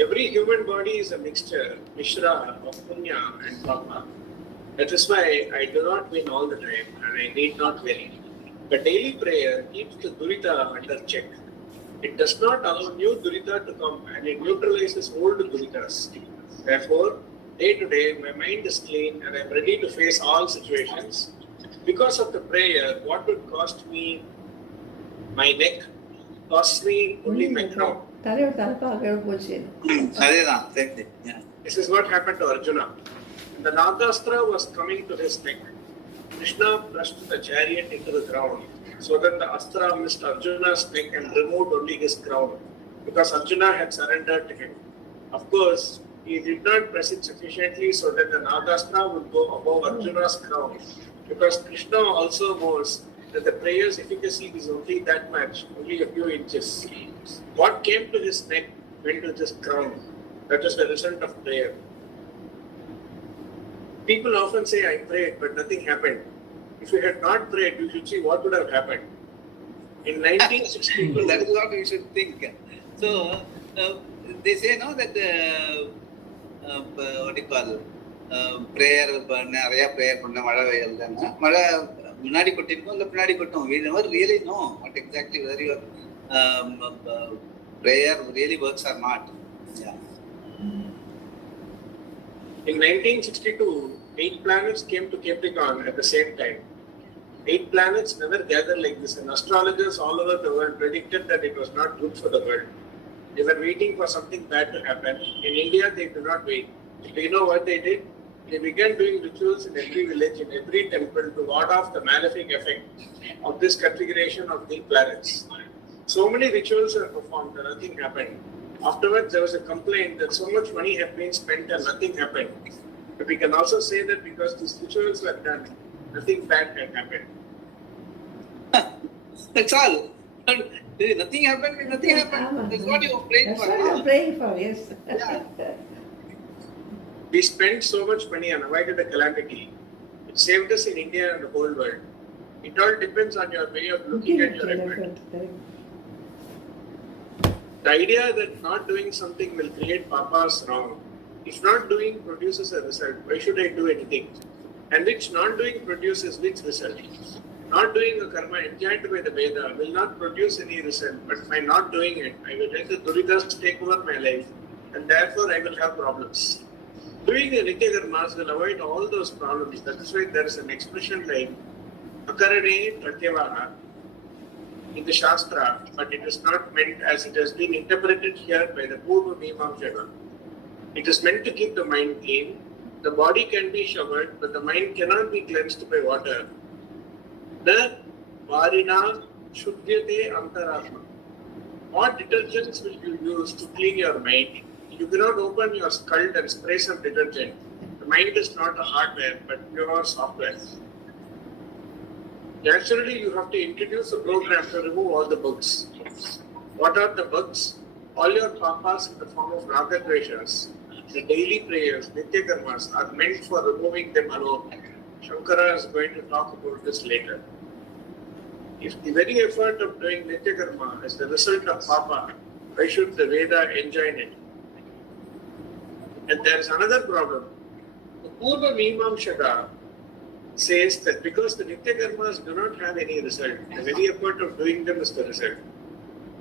Every human body is a mixture, mishra, of punya and papa. That is why I do not win all the time and I need not win. But daily prayer keeps the durita under check. It does not allow new durita to come and it neutralizes old duritas. Therefore, day to day, my mind is clean and I am ready to face all situations. Because of the prayer, what would cost me my neck, cost me only my crown. This is what happened to Arjuna. The Nagastra was coming to his neck. Krishna brushed the chariot into the ground so that the Astra missed Arjuna's neck and removed only his crown because Arjuna had surrendered to him. Of course, he did not press it sufficiently so that the Nagastra would go above Arjuna's crown because Krishna also knows that the prayer's efficacy is only that much, only a few inches. What came to his neck went to his crown. That is the result of prayer. People often say, I prayed, but nothing happened. If you had not prayed, you should see what would have happened. In 1962, that is what we should think. So, they say now that, what do you call, prayer, நிறைய prayer பண்ண மழை வெயில்தானா மழை முன்னாடி கொட்டிருக்கோம் இல்லை பின்னாடி கொட்டும். We never really know what exactly whether your prayer really works or not. Yeah. In 1962, 8 planets came to Capricorn at the same time. 8 planets never gathered like this, and astrologers all over the world predicted that it was not good for the world. They were waiting for something bad to happen. In India, they do not wait. Do you know what they did? They began doing rituals in every village, in every temple to ward off the malefic effect of this configuration of the planets. So many rituals were performed and nothing happened. Afterwards, there was a complaint that so much money had been spent and nothing happened. But we can also say that because these rituals were done, nothing bad had happened. That's all. Nothing happened, nothing happened. That's what you are praying for. That's what I'm praying for, yes. Yeah. We spent so much money and avoided a calamity. It saved us in India and the whole world. It all depends on your way of looking at your effort. The idea that not doing something will create papa is wrong. If not doing produces a result, why should I do anything? And which not doing produces which result? Not doing a karma enjoined by the Veda will not produce any result, but by not doing it, I will let the duritas take over my life, and therefore I will have problems. Doing the Nitya Karmas will avoid all those problems. That is why there is an expression like Akarane Pratyavaha in the Shastra, but it is not meant as it has been interpreted here by the Purva Mimamsaka. It is meant to keep the mind clean. The body can be showered, but the mind cannot be cleansed by water. The Varina Shuddhyate Antarahma. What detergents will you use to clean your mind? You cannot open your skull and spray some detergent. The mind is not a hardware, but pure software. Naturally, you have to introduce a program to remove all the bugs. What are the bugs? All your papas in the form of Ragadveshas, the daily prayers, Nitya Karmas, are meant for removing them alone. Shankara is going to talk about this later. If the very effort of doing Nitya Karma is the result of Papa, why should the Veda enjoin it? And there is another problem. The Purva Mimamsaka says that because the Nitya Karmas do not have any result, the very effort of doing them is the result.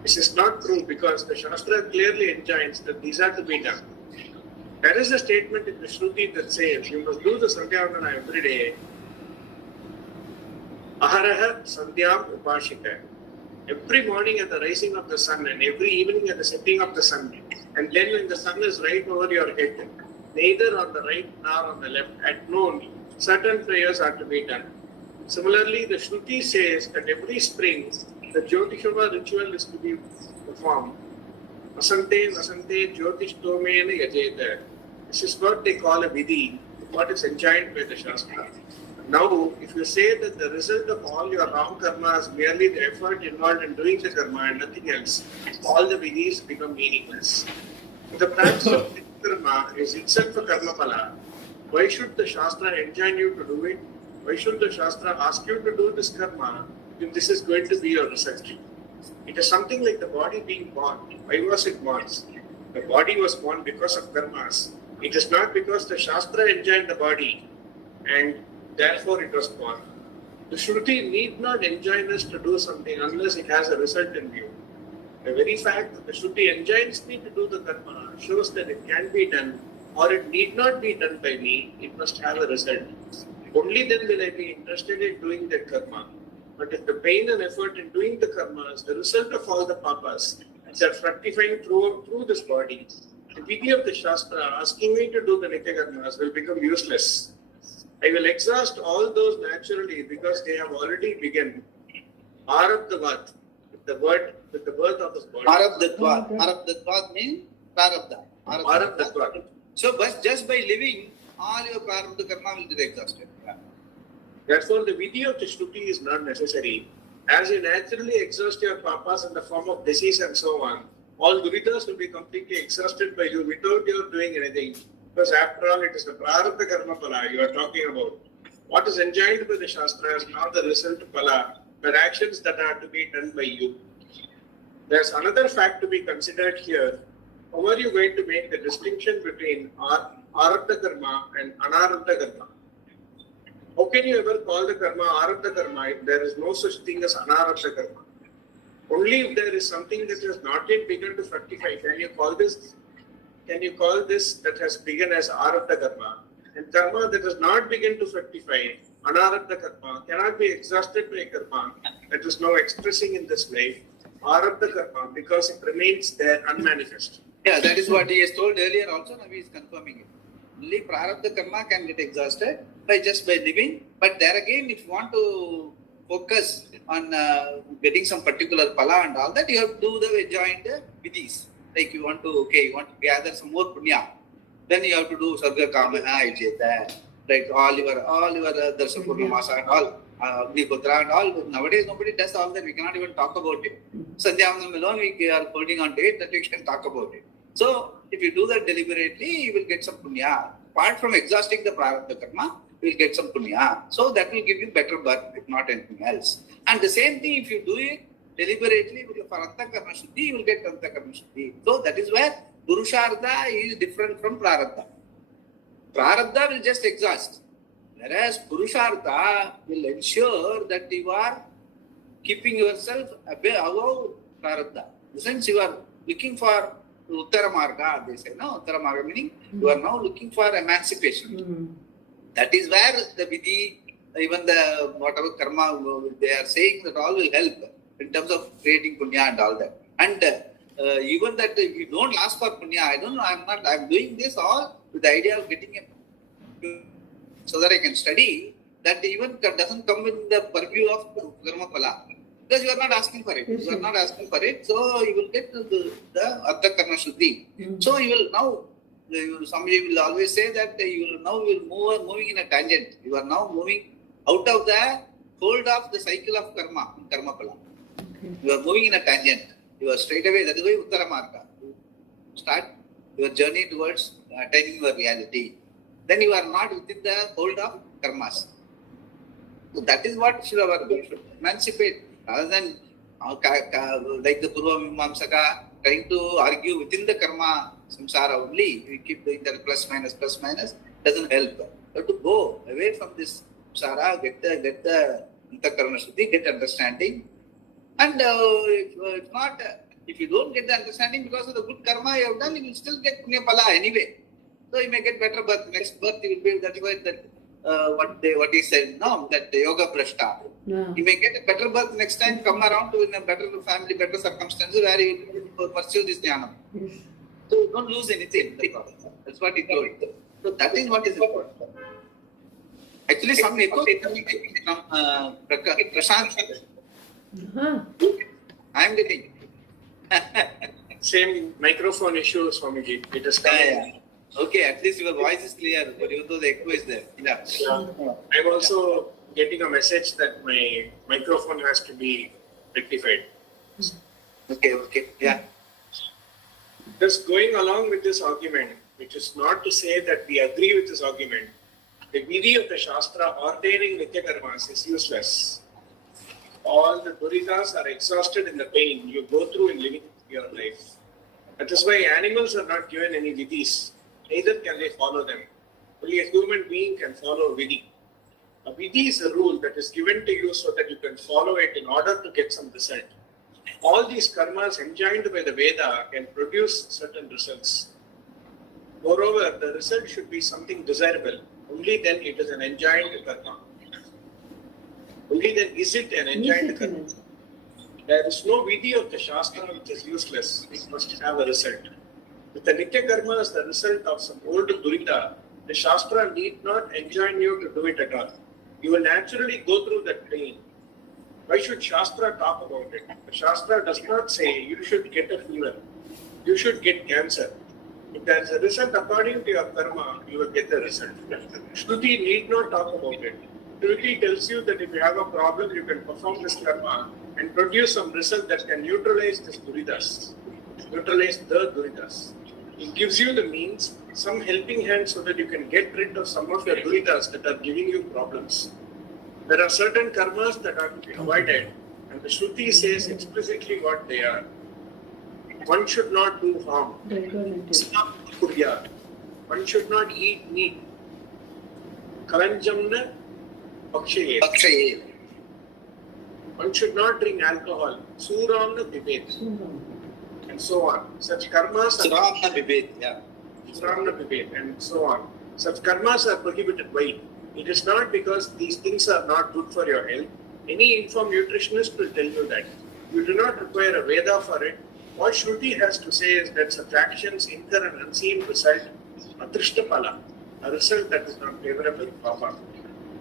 This is not true because the Shastra clearly enjoins that these are to be done. There is a statement in the Shruti that says you must do the Sandhyavandana every day. Aharaha Sandhyam Upashita. Every morning at the rising of the sun and every evening at the setting of the sun. And then when the sun is right over your head, neither on the right nor on the left, at noon, certain prayers are to be done. Similarly, the Shruti says that every spring, the Jyotishava ritual is to be performed. Asante Vasante Jyotishtomena Yajeta. This is what they call a vidhi, what is enjoined by the Shastra. Now, if you say that the result of all your wrong karma is merely the effort involved in doing the karma and nothing else, all the vidhis become meaningless. The practice of karma is itself a karma phala. Why should the Shastra enjoin you to do it? Why should the Shastra ask you to do this karma if this is going to be your result? It is something like the body being born. Why was it born? The body was born because of karmas. It is not because the Shastra enjoined the body and therefore it was born. The Shruti need not enjoin us to do something unless it has a result in view. The very fact that the Shruti enjoins me to do the karma shows that it can be done or it need not be done by me, it must have a result. Only then will I be interested in doing that karma. But if the pain and effort in doing the karma is the result of all the papas that are fructifying through this body, the vidhi of the Shastra asking me to do the Nitya Karmas will become useless. I will exhaust all those naturally because they have already begun. Arabdhavat, with the birth of this body. Arabdhatvat. Arabdhatvat means prarabdha. Arabdhatvat. So, but just by living, all your prarabdha karma will get exhausted. Yeah. Therefore, the vidhi of the Shruti is not necessary. As you naturally exhaust your papas in the form of disease and so on, all duritas will be completely exhausted by you without your doing anything. Because after all, it is the prarabdha karma phala you are talking about. What is enjoined by the Shastra is not the result phala, but actions that are to be done by you. There's another fact to be considered here. How are you going to make the distinction between arabdha karma and anarabdha karma? How can you ever call the karma arabdha karma if there is no such thing as anarabdha karma? Only if there is something that has not yet begun to fructify can you call this that has begun as arabdha karma. And karma that has not begun to fructify, anarabdha karma, cannot be exhausted by karma that is now expressing in this way, arabdha karma, because it remains there unmanifest. Yeah, that is what he has told earlier also, now he is confirming it. Only prarabdha karma can get exhausted by living. But there again, if you want to focus on getting some particular phala and all that, you have to do the joint vidhis. Like you want to gather some more punya. Then you have to do sarga kamana, ijeta, like all your darsha purnamasa and all, Agnihotra and all. Nowadays nobody does all that. We cannot even talk about it. Sandhyavandanam alone we are holding on to it that we can talk about it. So if you do that deliberately, you will get some punya. Apart from exhausting the prarabdha karma, you will get some punya. So that will give you better birth, if not anything else. And the same thing, if you do it deliberately with your Paratta Karma Shuddhi, you will get Karta Karma Shuddhi. So that is where Purushartha is different from Prarabdha. Prarabdha will just exhaust. Whereas Purushartha will ensure that you are keeping yourself above Prarabdha. In the sense you are looking for Uttara Marga, they say, no? Uttara Marga meaning you are now looking for emancipation. That is where the vidhi, even the whatever karma they are saying, that all will help in terms of creating punya and all that. And even that if you don't ask for punya, I'm doing this all with the idea of getting so that I can study, that even doesn't come in the purview of karma phala. Because you are not asking for it. You are not asking for it, so you will get the Artha Karma Shuddhi. So you will now, somebody will always say that you will moving in a tangent. You are now moving out of the hold of the cycle of karma, karma phala. You are moving in a tangent. You are straight away, that is why Uttara Marga. You start your journey towards attaining your reality. Then you are not within the hold of karmas. So that is what should emancipate, rather than like the Purva Mimamsaka trying to argue within the karma samsara only. We keep doing that plus minus, doesn't help. You have to go away from this samsara, get the Antakarana Shuddhi, get understanding. And if not, if you don't get the understanding because of the good karma you have done, you will still get punya pala anyway. So you may get better birth. Next birth you will be, that's why that what he said, no, that yoga prashta. Yeah. You may get a better birth next time, come around to in a better family, better circumstances where you pursue this jnana. Yes. So don't lose anything. That's what he told. So that is what is important. Actually, some echo from Prashant. Uh-huh. I am getting. Same microphone issue, Swamiji. It is coming. Yeah. Okay, at least your voice is clear, but even though the echo is there. Yeah. I'm also getting a message that my microphone has to be rectified. Okay. Yeah. Just going along with this argument, which is not to say that we agree with this argument, the vidhi of the Shastra ordaining Nitya Karmas is useless. All the duritas are exhausted in the pain you go through in living your life. That is why animals are not given any vidhis. Neither can they follow them. Only a human being can follow a vidhi. A vidhi is a rule that is given to you so that you can follow it in order to get some result. All these karmas enjoined by the Veda can produce certain results. Moreover, the result should be something desirable. Only then it is an enjoined karma. Only then is it an enjoined karma. There is no vidhi of the Shastra which is useless. It must have a result. With the Nitya Karma as the result of some old durita, the Shastra need not enjoin you to do it at all. You will naturally go through that pain. Why should Shastra talk about it? The Shastra does not say you should get a fever. You should get cancer. If there is a result according to your karma, you will get the result. Shruti need not talk about it. Shruti tells you that if you have a problem, you can perform this karma and produce some result that can neutralize this duritas. Neutralize the duritas. It gives you the means, some helping hand so that you can get rid of some of your duritas that are giving you problems. There are certain karmas that are to be avoided, and the Shruti says explicitly what they are. One should not do harm. One should not eat meat. Kalanjamna Pakshaye. One should not drink alcohol. Suramna Pibet. And so on. Such karmas are Suramna Vibhet, yeah. Suramna Pibet, and so on. Such karmas are prohibited. Why? It is not because these things are not good for your health. Any informed nutritionist will tell you that. You do not require a Veda for it. What Shruti has to say is that such actions incur an unseen result, Adrishtapala, a result that is not favorable to Papa.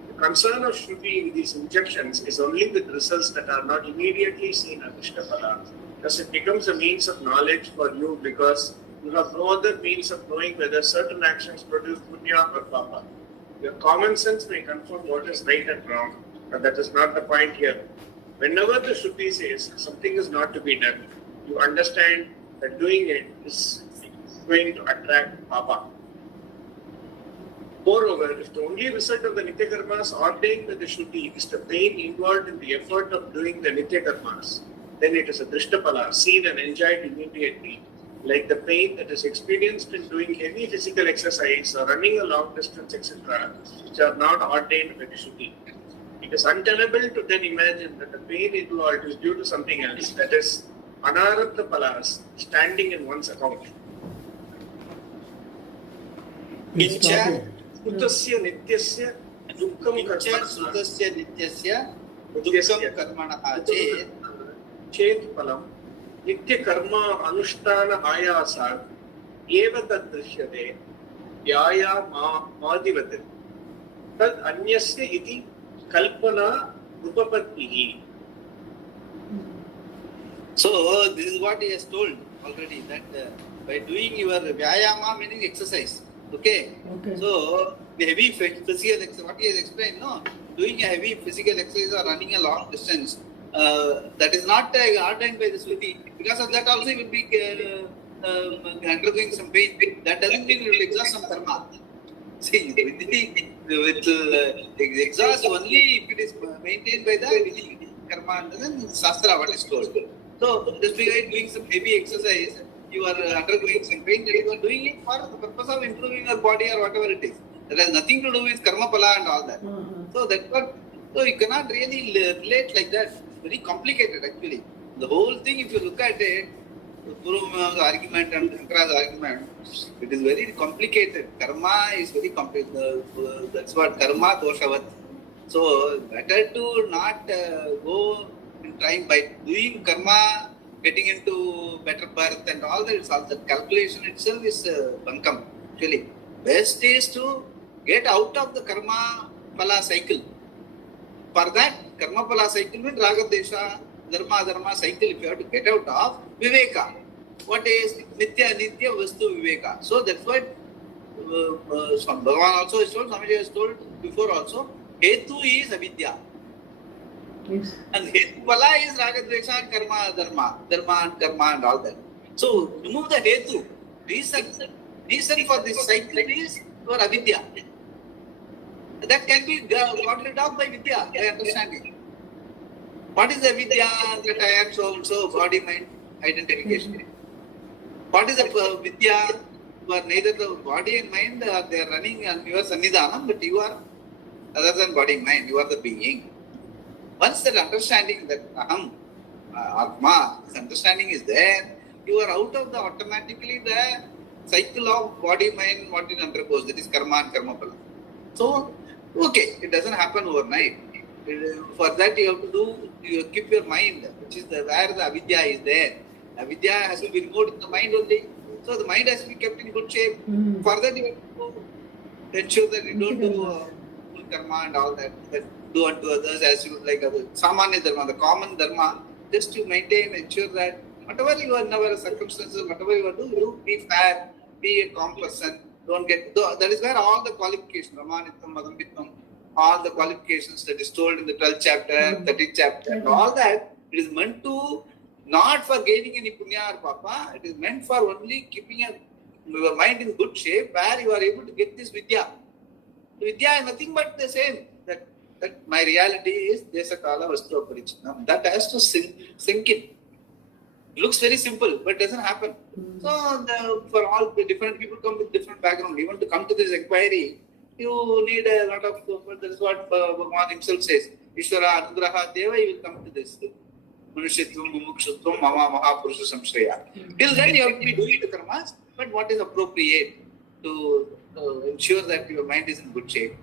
The concern of Shruti in these injections is only with results that are not immediately seen Adrishtapala. Thus it becomes a means of knowledge for you because you have no other means of knowing whether certain actions produce punya or papa. Your common sense may confirm what is right and wrong, but that is not the point here. Whenever the Shruti says something is not to be done, you understand that doing it is going to attract papa. Moreover, if the only result of the Nitya Karmas ordained by the Shruti is the pain involved in the effort of doing the Nitya Karmas, then it is a Drishtapala, seen and enjoyed immediately, like the pain that is experienced in doing heavy physical exercise or running a long distance, etc., which are not ordained by the Shruti. It is untenable to then imagine that the pain involved is due to something else, that is, Anarabdha Palas standing in one's account. Incha Sutasya Nityasya Dukkam Karmana Chet Palam Nitya Karma Anushtana Ayasa Eva Tad Drishyate Yaya Madivate Tad Anyasya Iti Kalpana Rupapatihi. So this is what he has told already, that by doing your Vyayama meaning exercise. Okay. So the heavy physical exercise, what he has explained, no, doing a heavy physical exercise or running a long distance, that is not ordained by the Shruti. Because of that also he will be undergoing some pain. That doesn't mean he will exhaust some karma. See, with exhaust only if it is maintained by the Vidi, karma, and then Shastra, what is told. So, just by doing some heavy exercise, you are undergoing some pain, and you are doing it for the purpose of improving your body or whatever it is. That has nothing to do with karma pala and all that. So, that's what. So, you cannot really relate like that. It's very complicated actually. The whole thing, if you look at it, Puruma's argument and Shankara's argument, it is very complicated. Karma is very complicated. That's what karma doshavat. So, better to not go and trying by doing karma, getting into better birth and all that. It's all the calculation itself is bankam. Actually, best is to get out of the karma pala cycle. For that, karma pala cycle means raga desha, dharma cycle. If you have to get out of viveka, what is nitya vastu viveka? So that's why Bhagavan also is told, Swamiji has told before also, hetu is avidya. Yes. And hetu pala is raga desha, karma and karma and all that. So remove the hetu. Reason for this cycle is your avidya. That can be got rid of by vidya, by understanding. What is the vidya? That I am so and so, body, mind, identification. What is the vidya? You are neither the body and mind, they are running on your sannidhanam, but you are other than body and mind, you are the being. Once that understanding that aham, atma, this understanding is there, you are out of the automatically the cycle of body, mind, what it undergoes, that is karma and karma pala. So, okay, it doesn't happen overnight. For that you have to do, you keep your mind, which is where the avidya is there. Avidya has to be removed in the mind only. So the mind has to be kept in good shape. For that you have to ensure that you don't do full karma and all that, that do unto others as you would like others. Samanya dharma, the common dharma, just to maintain, ensure that whatever you are in our circumstances, whatever you are doing, you be fair, be a calm person. Don't get, that is where all the qualifications, Ramanitham, Madambitham, all the qualifications that is told in the 12th chapter, 13th chapter, all that, it is meant to, not for gaining any punya or papa, it is meant for only keeping your mind in good shape, where you are able to get this vidya. Vidya is nothing but the same, that my reality is Desa Kala Vastu Aparichinam. That has to sink in. It looks very simple, but it doesn't happen. So, for all the different people come with different background. Even to come to this inquiry, you need a lot of, that is what Bhagavan himself says. Ishvara Anugraha Deva, you will come to this. Manushitvam, Mumukshutvam, Mama Mahapurusha Samshraya. Till then, you have to be doing the karmas, but what is appropriate to ensure that your mind is in good shape.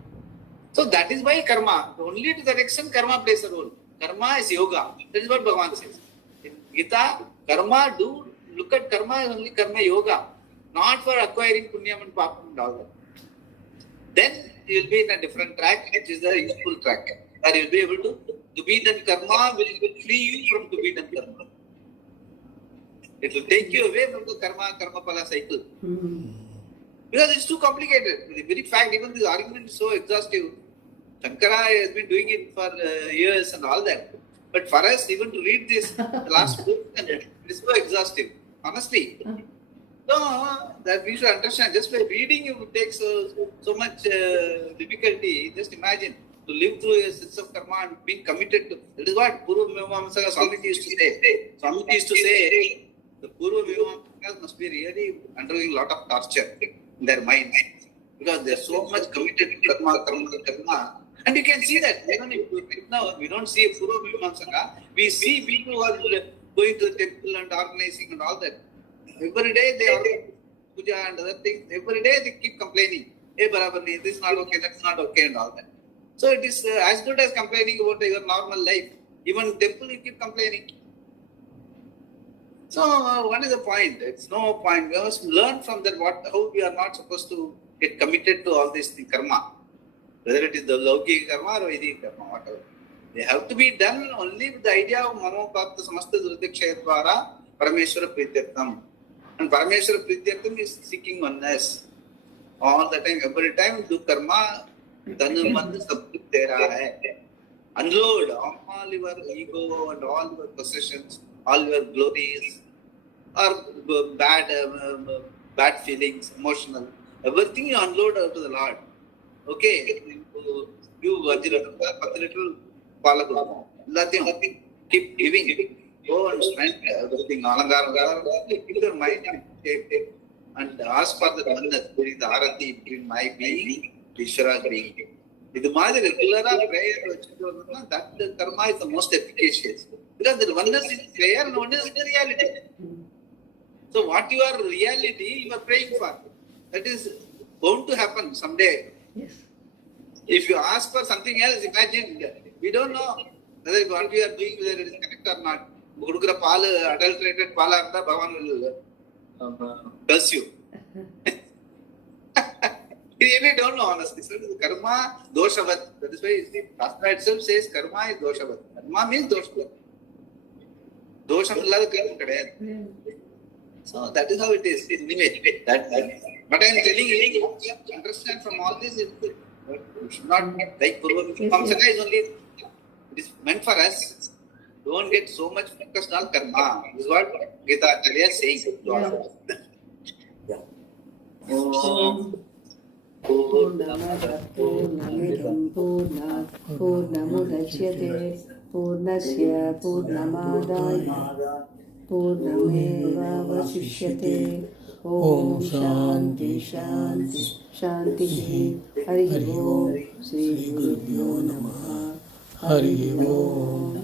So, that is why karma, only to that extent, karma plays a role. Karma is yoga. That is what Bhagavan says. In Gita, karma, look at karma is only karma yoga, not for acquiring punyam and papam and all that. Then you will be in a different track, which is the useful track. Or you will be able to be done karma will free you from to be done karma. It will take you away from the karma pala cycle. Because it's too complicated. The very fact, even this argument is so exhaustive. Shankara has been doing it for years and all that. But for us, even to read this, the last book, it is so exhaustive. Honestly. So, that we should understand. Just by reading, it would take so much difficulty. Just imagine to live through a sense of karma and being committed to. That is what Purva Mimamsaka Swamiji used to say. Swamiji used to say, the Purva Mimamsakas must be really undergoing a lot of torture in their mind. Because they are so much committed to karma. And you can see that. Even if now we don't see a Purva Mimamsaka, we see people who are going to the temple and organizing and all that. Every day they are puja and other things. Every day they keep complaining. Hey, barabar nahi, this is not okay, that's not okay, and all that. So it is as good as complaining about your normal life. Even in temple you keep complaining. So what is the point? It's no point. We must learn from that how we are not supposed to get committed to all these things, karma. Whether it is the Lauki karma or Vedic karma, whatever. They have to be done only with the idea of Manopapta Samasta Durdikshayadvara Parameshwara Prityartham. And Parameshwara Prityartham is seeking oneness. All the time, every time do karma, Tanu Mand Sabduk Tera hai. Unload all your ego and all your possessions, all your glories, or bad feelings, emotional. Everything you unload to the Lord. Okay, you 10 liter பாலை கொடுப்போம், எல்லாத்தையும் keep giving it. Go and spend everything. Keep your mind in shape and ask for the oneness during the Arati between my being, Ishvara being. இது மாதிரி ரெகுலரா prayer வச்சுட்டு வந்தோம்னா that karma is the most efficacious. Because the oneness is prayer and oneness is the reality. So what you are reality, you are praying for. That is bound to happen someday. Yes. If you ask for something else, imagine, we don't know whether what we are doing, whether it is correct or not. கொடுக்குற பால் adulterated Bala இருந்தா பகவான் will curse you. You really don't know honestly. So karma doshavat. That is why Shastra itself says karma is doshavat. Karma means doshavat. Dosham illada karma kadayadu. So that is how it is. Anyway, but I am telling you, understand from all this, it should not like Purvamsaka is only, it is meant for us. Don't get so much focused on karma. This is what Gita Acharya is saying. Purnamada Purnamidam Purnat Purnamudachyate Purnasya Purnamadaya Purnamevavasishyate. Om Shanti Shanti Shanti. Hari Om. Shri Gurubhyo Namaha. Hari Om.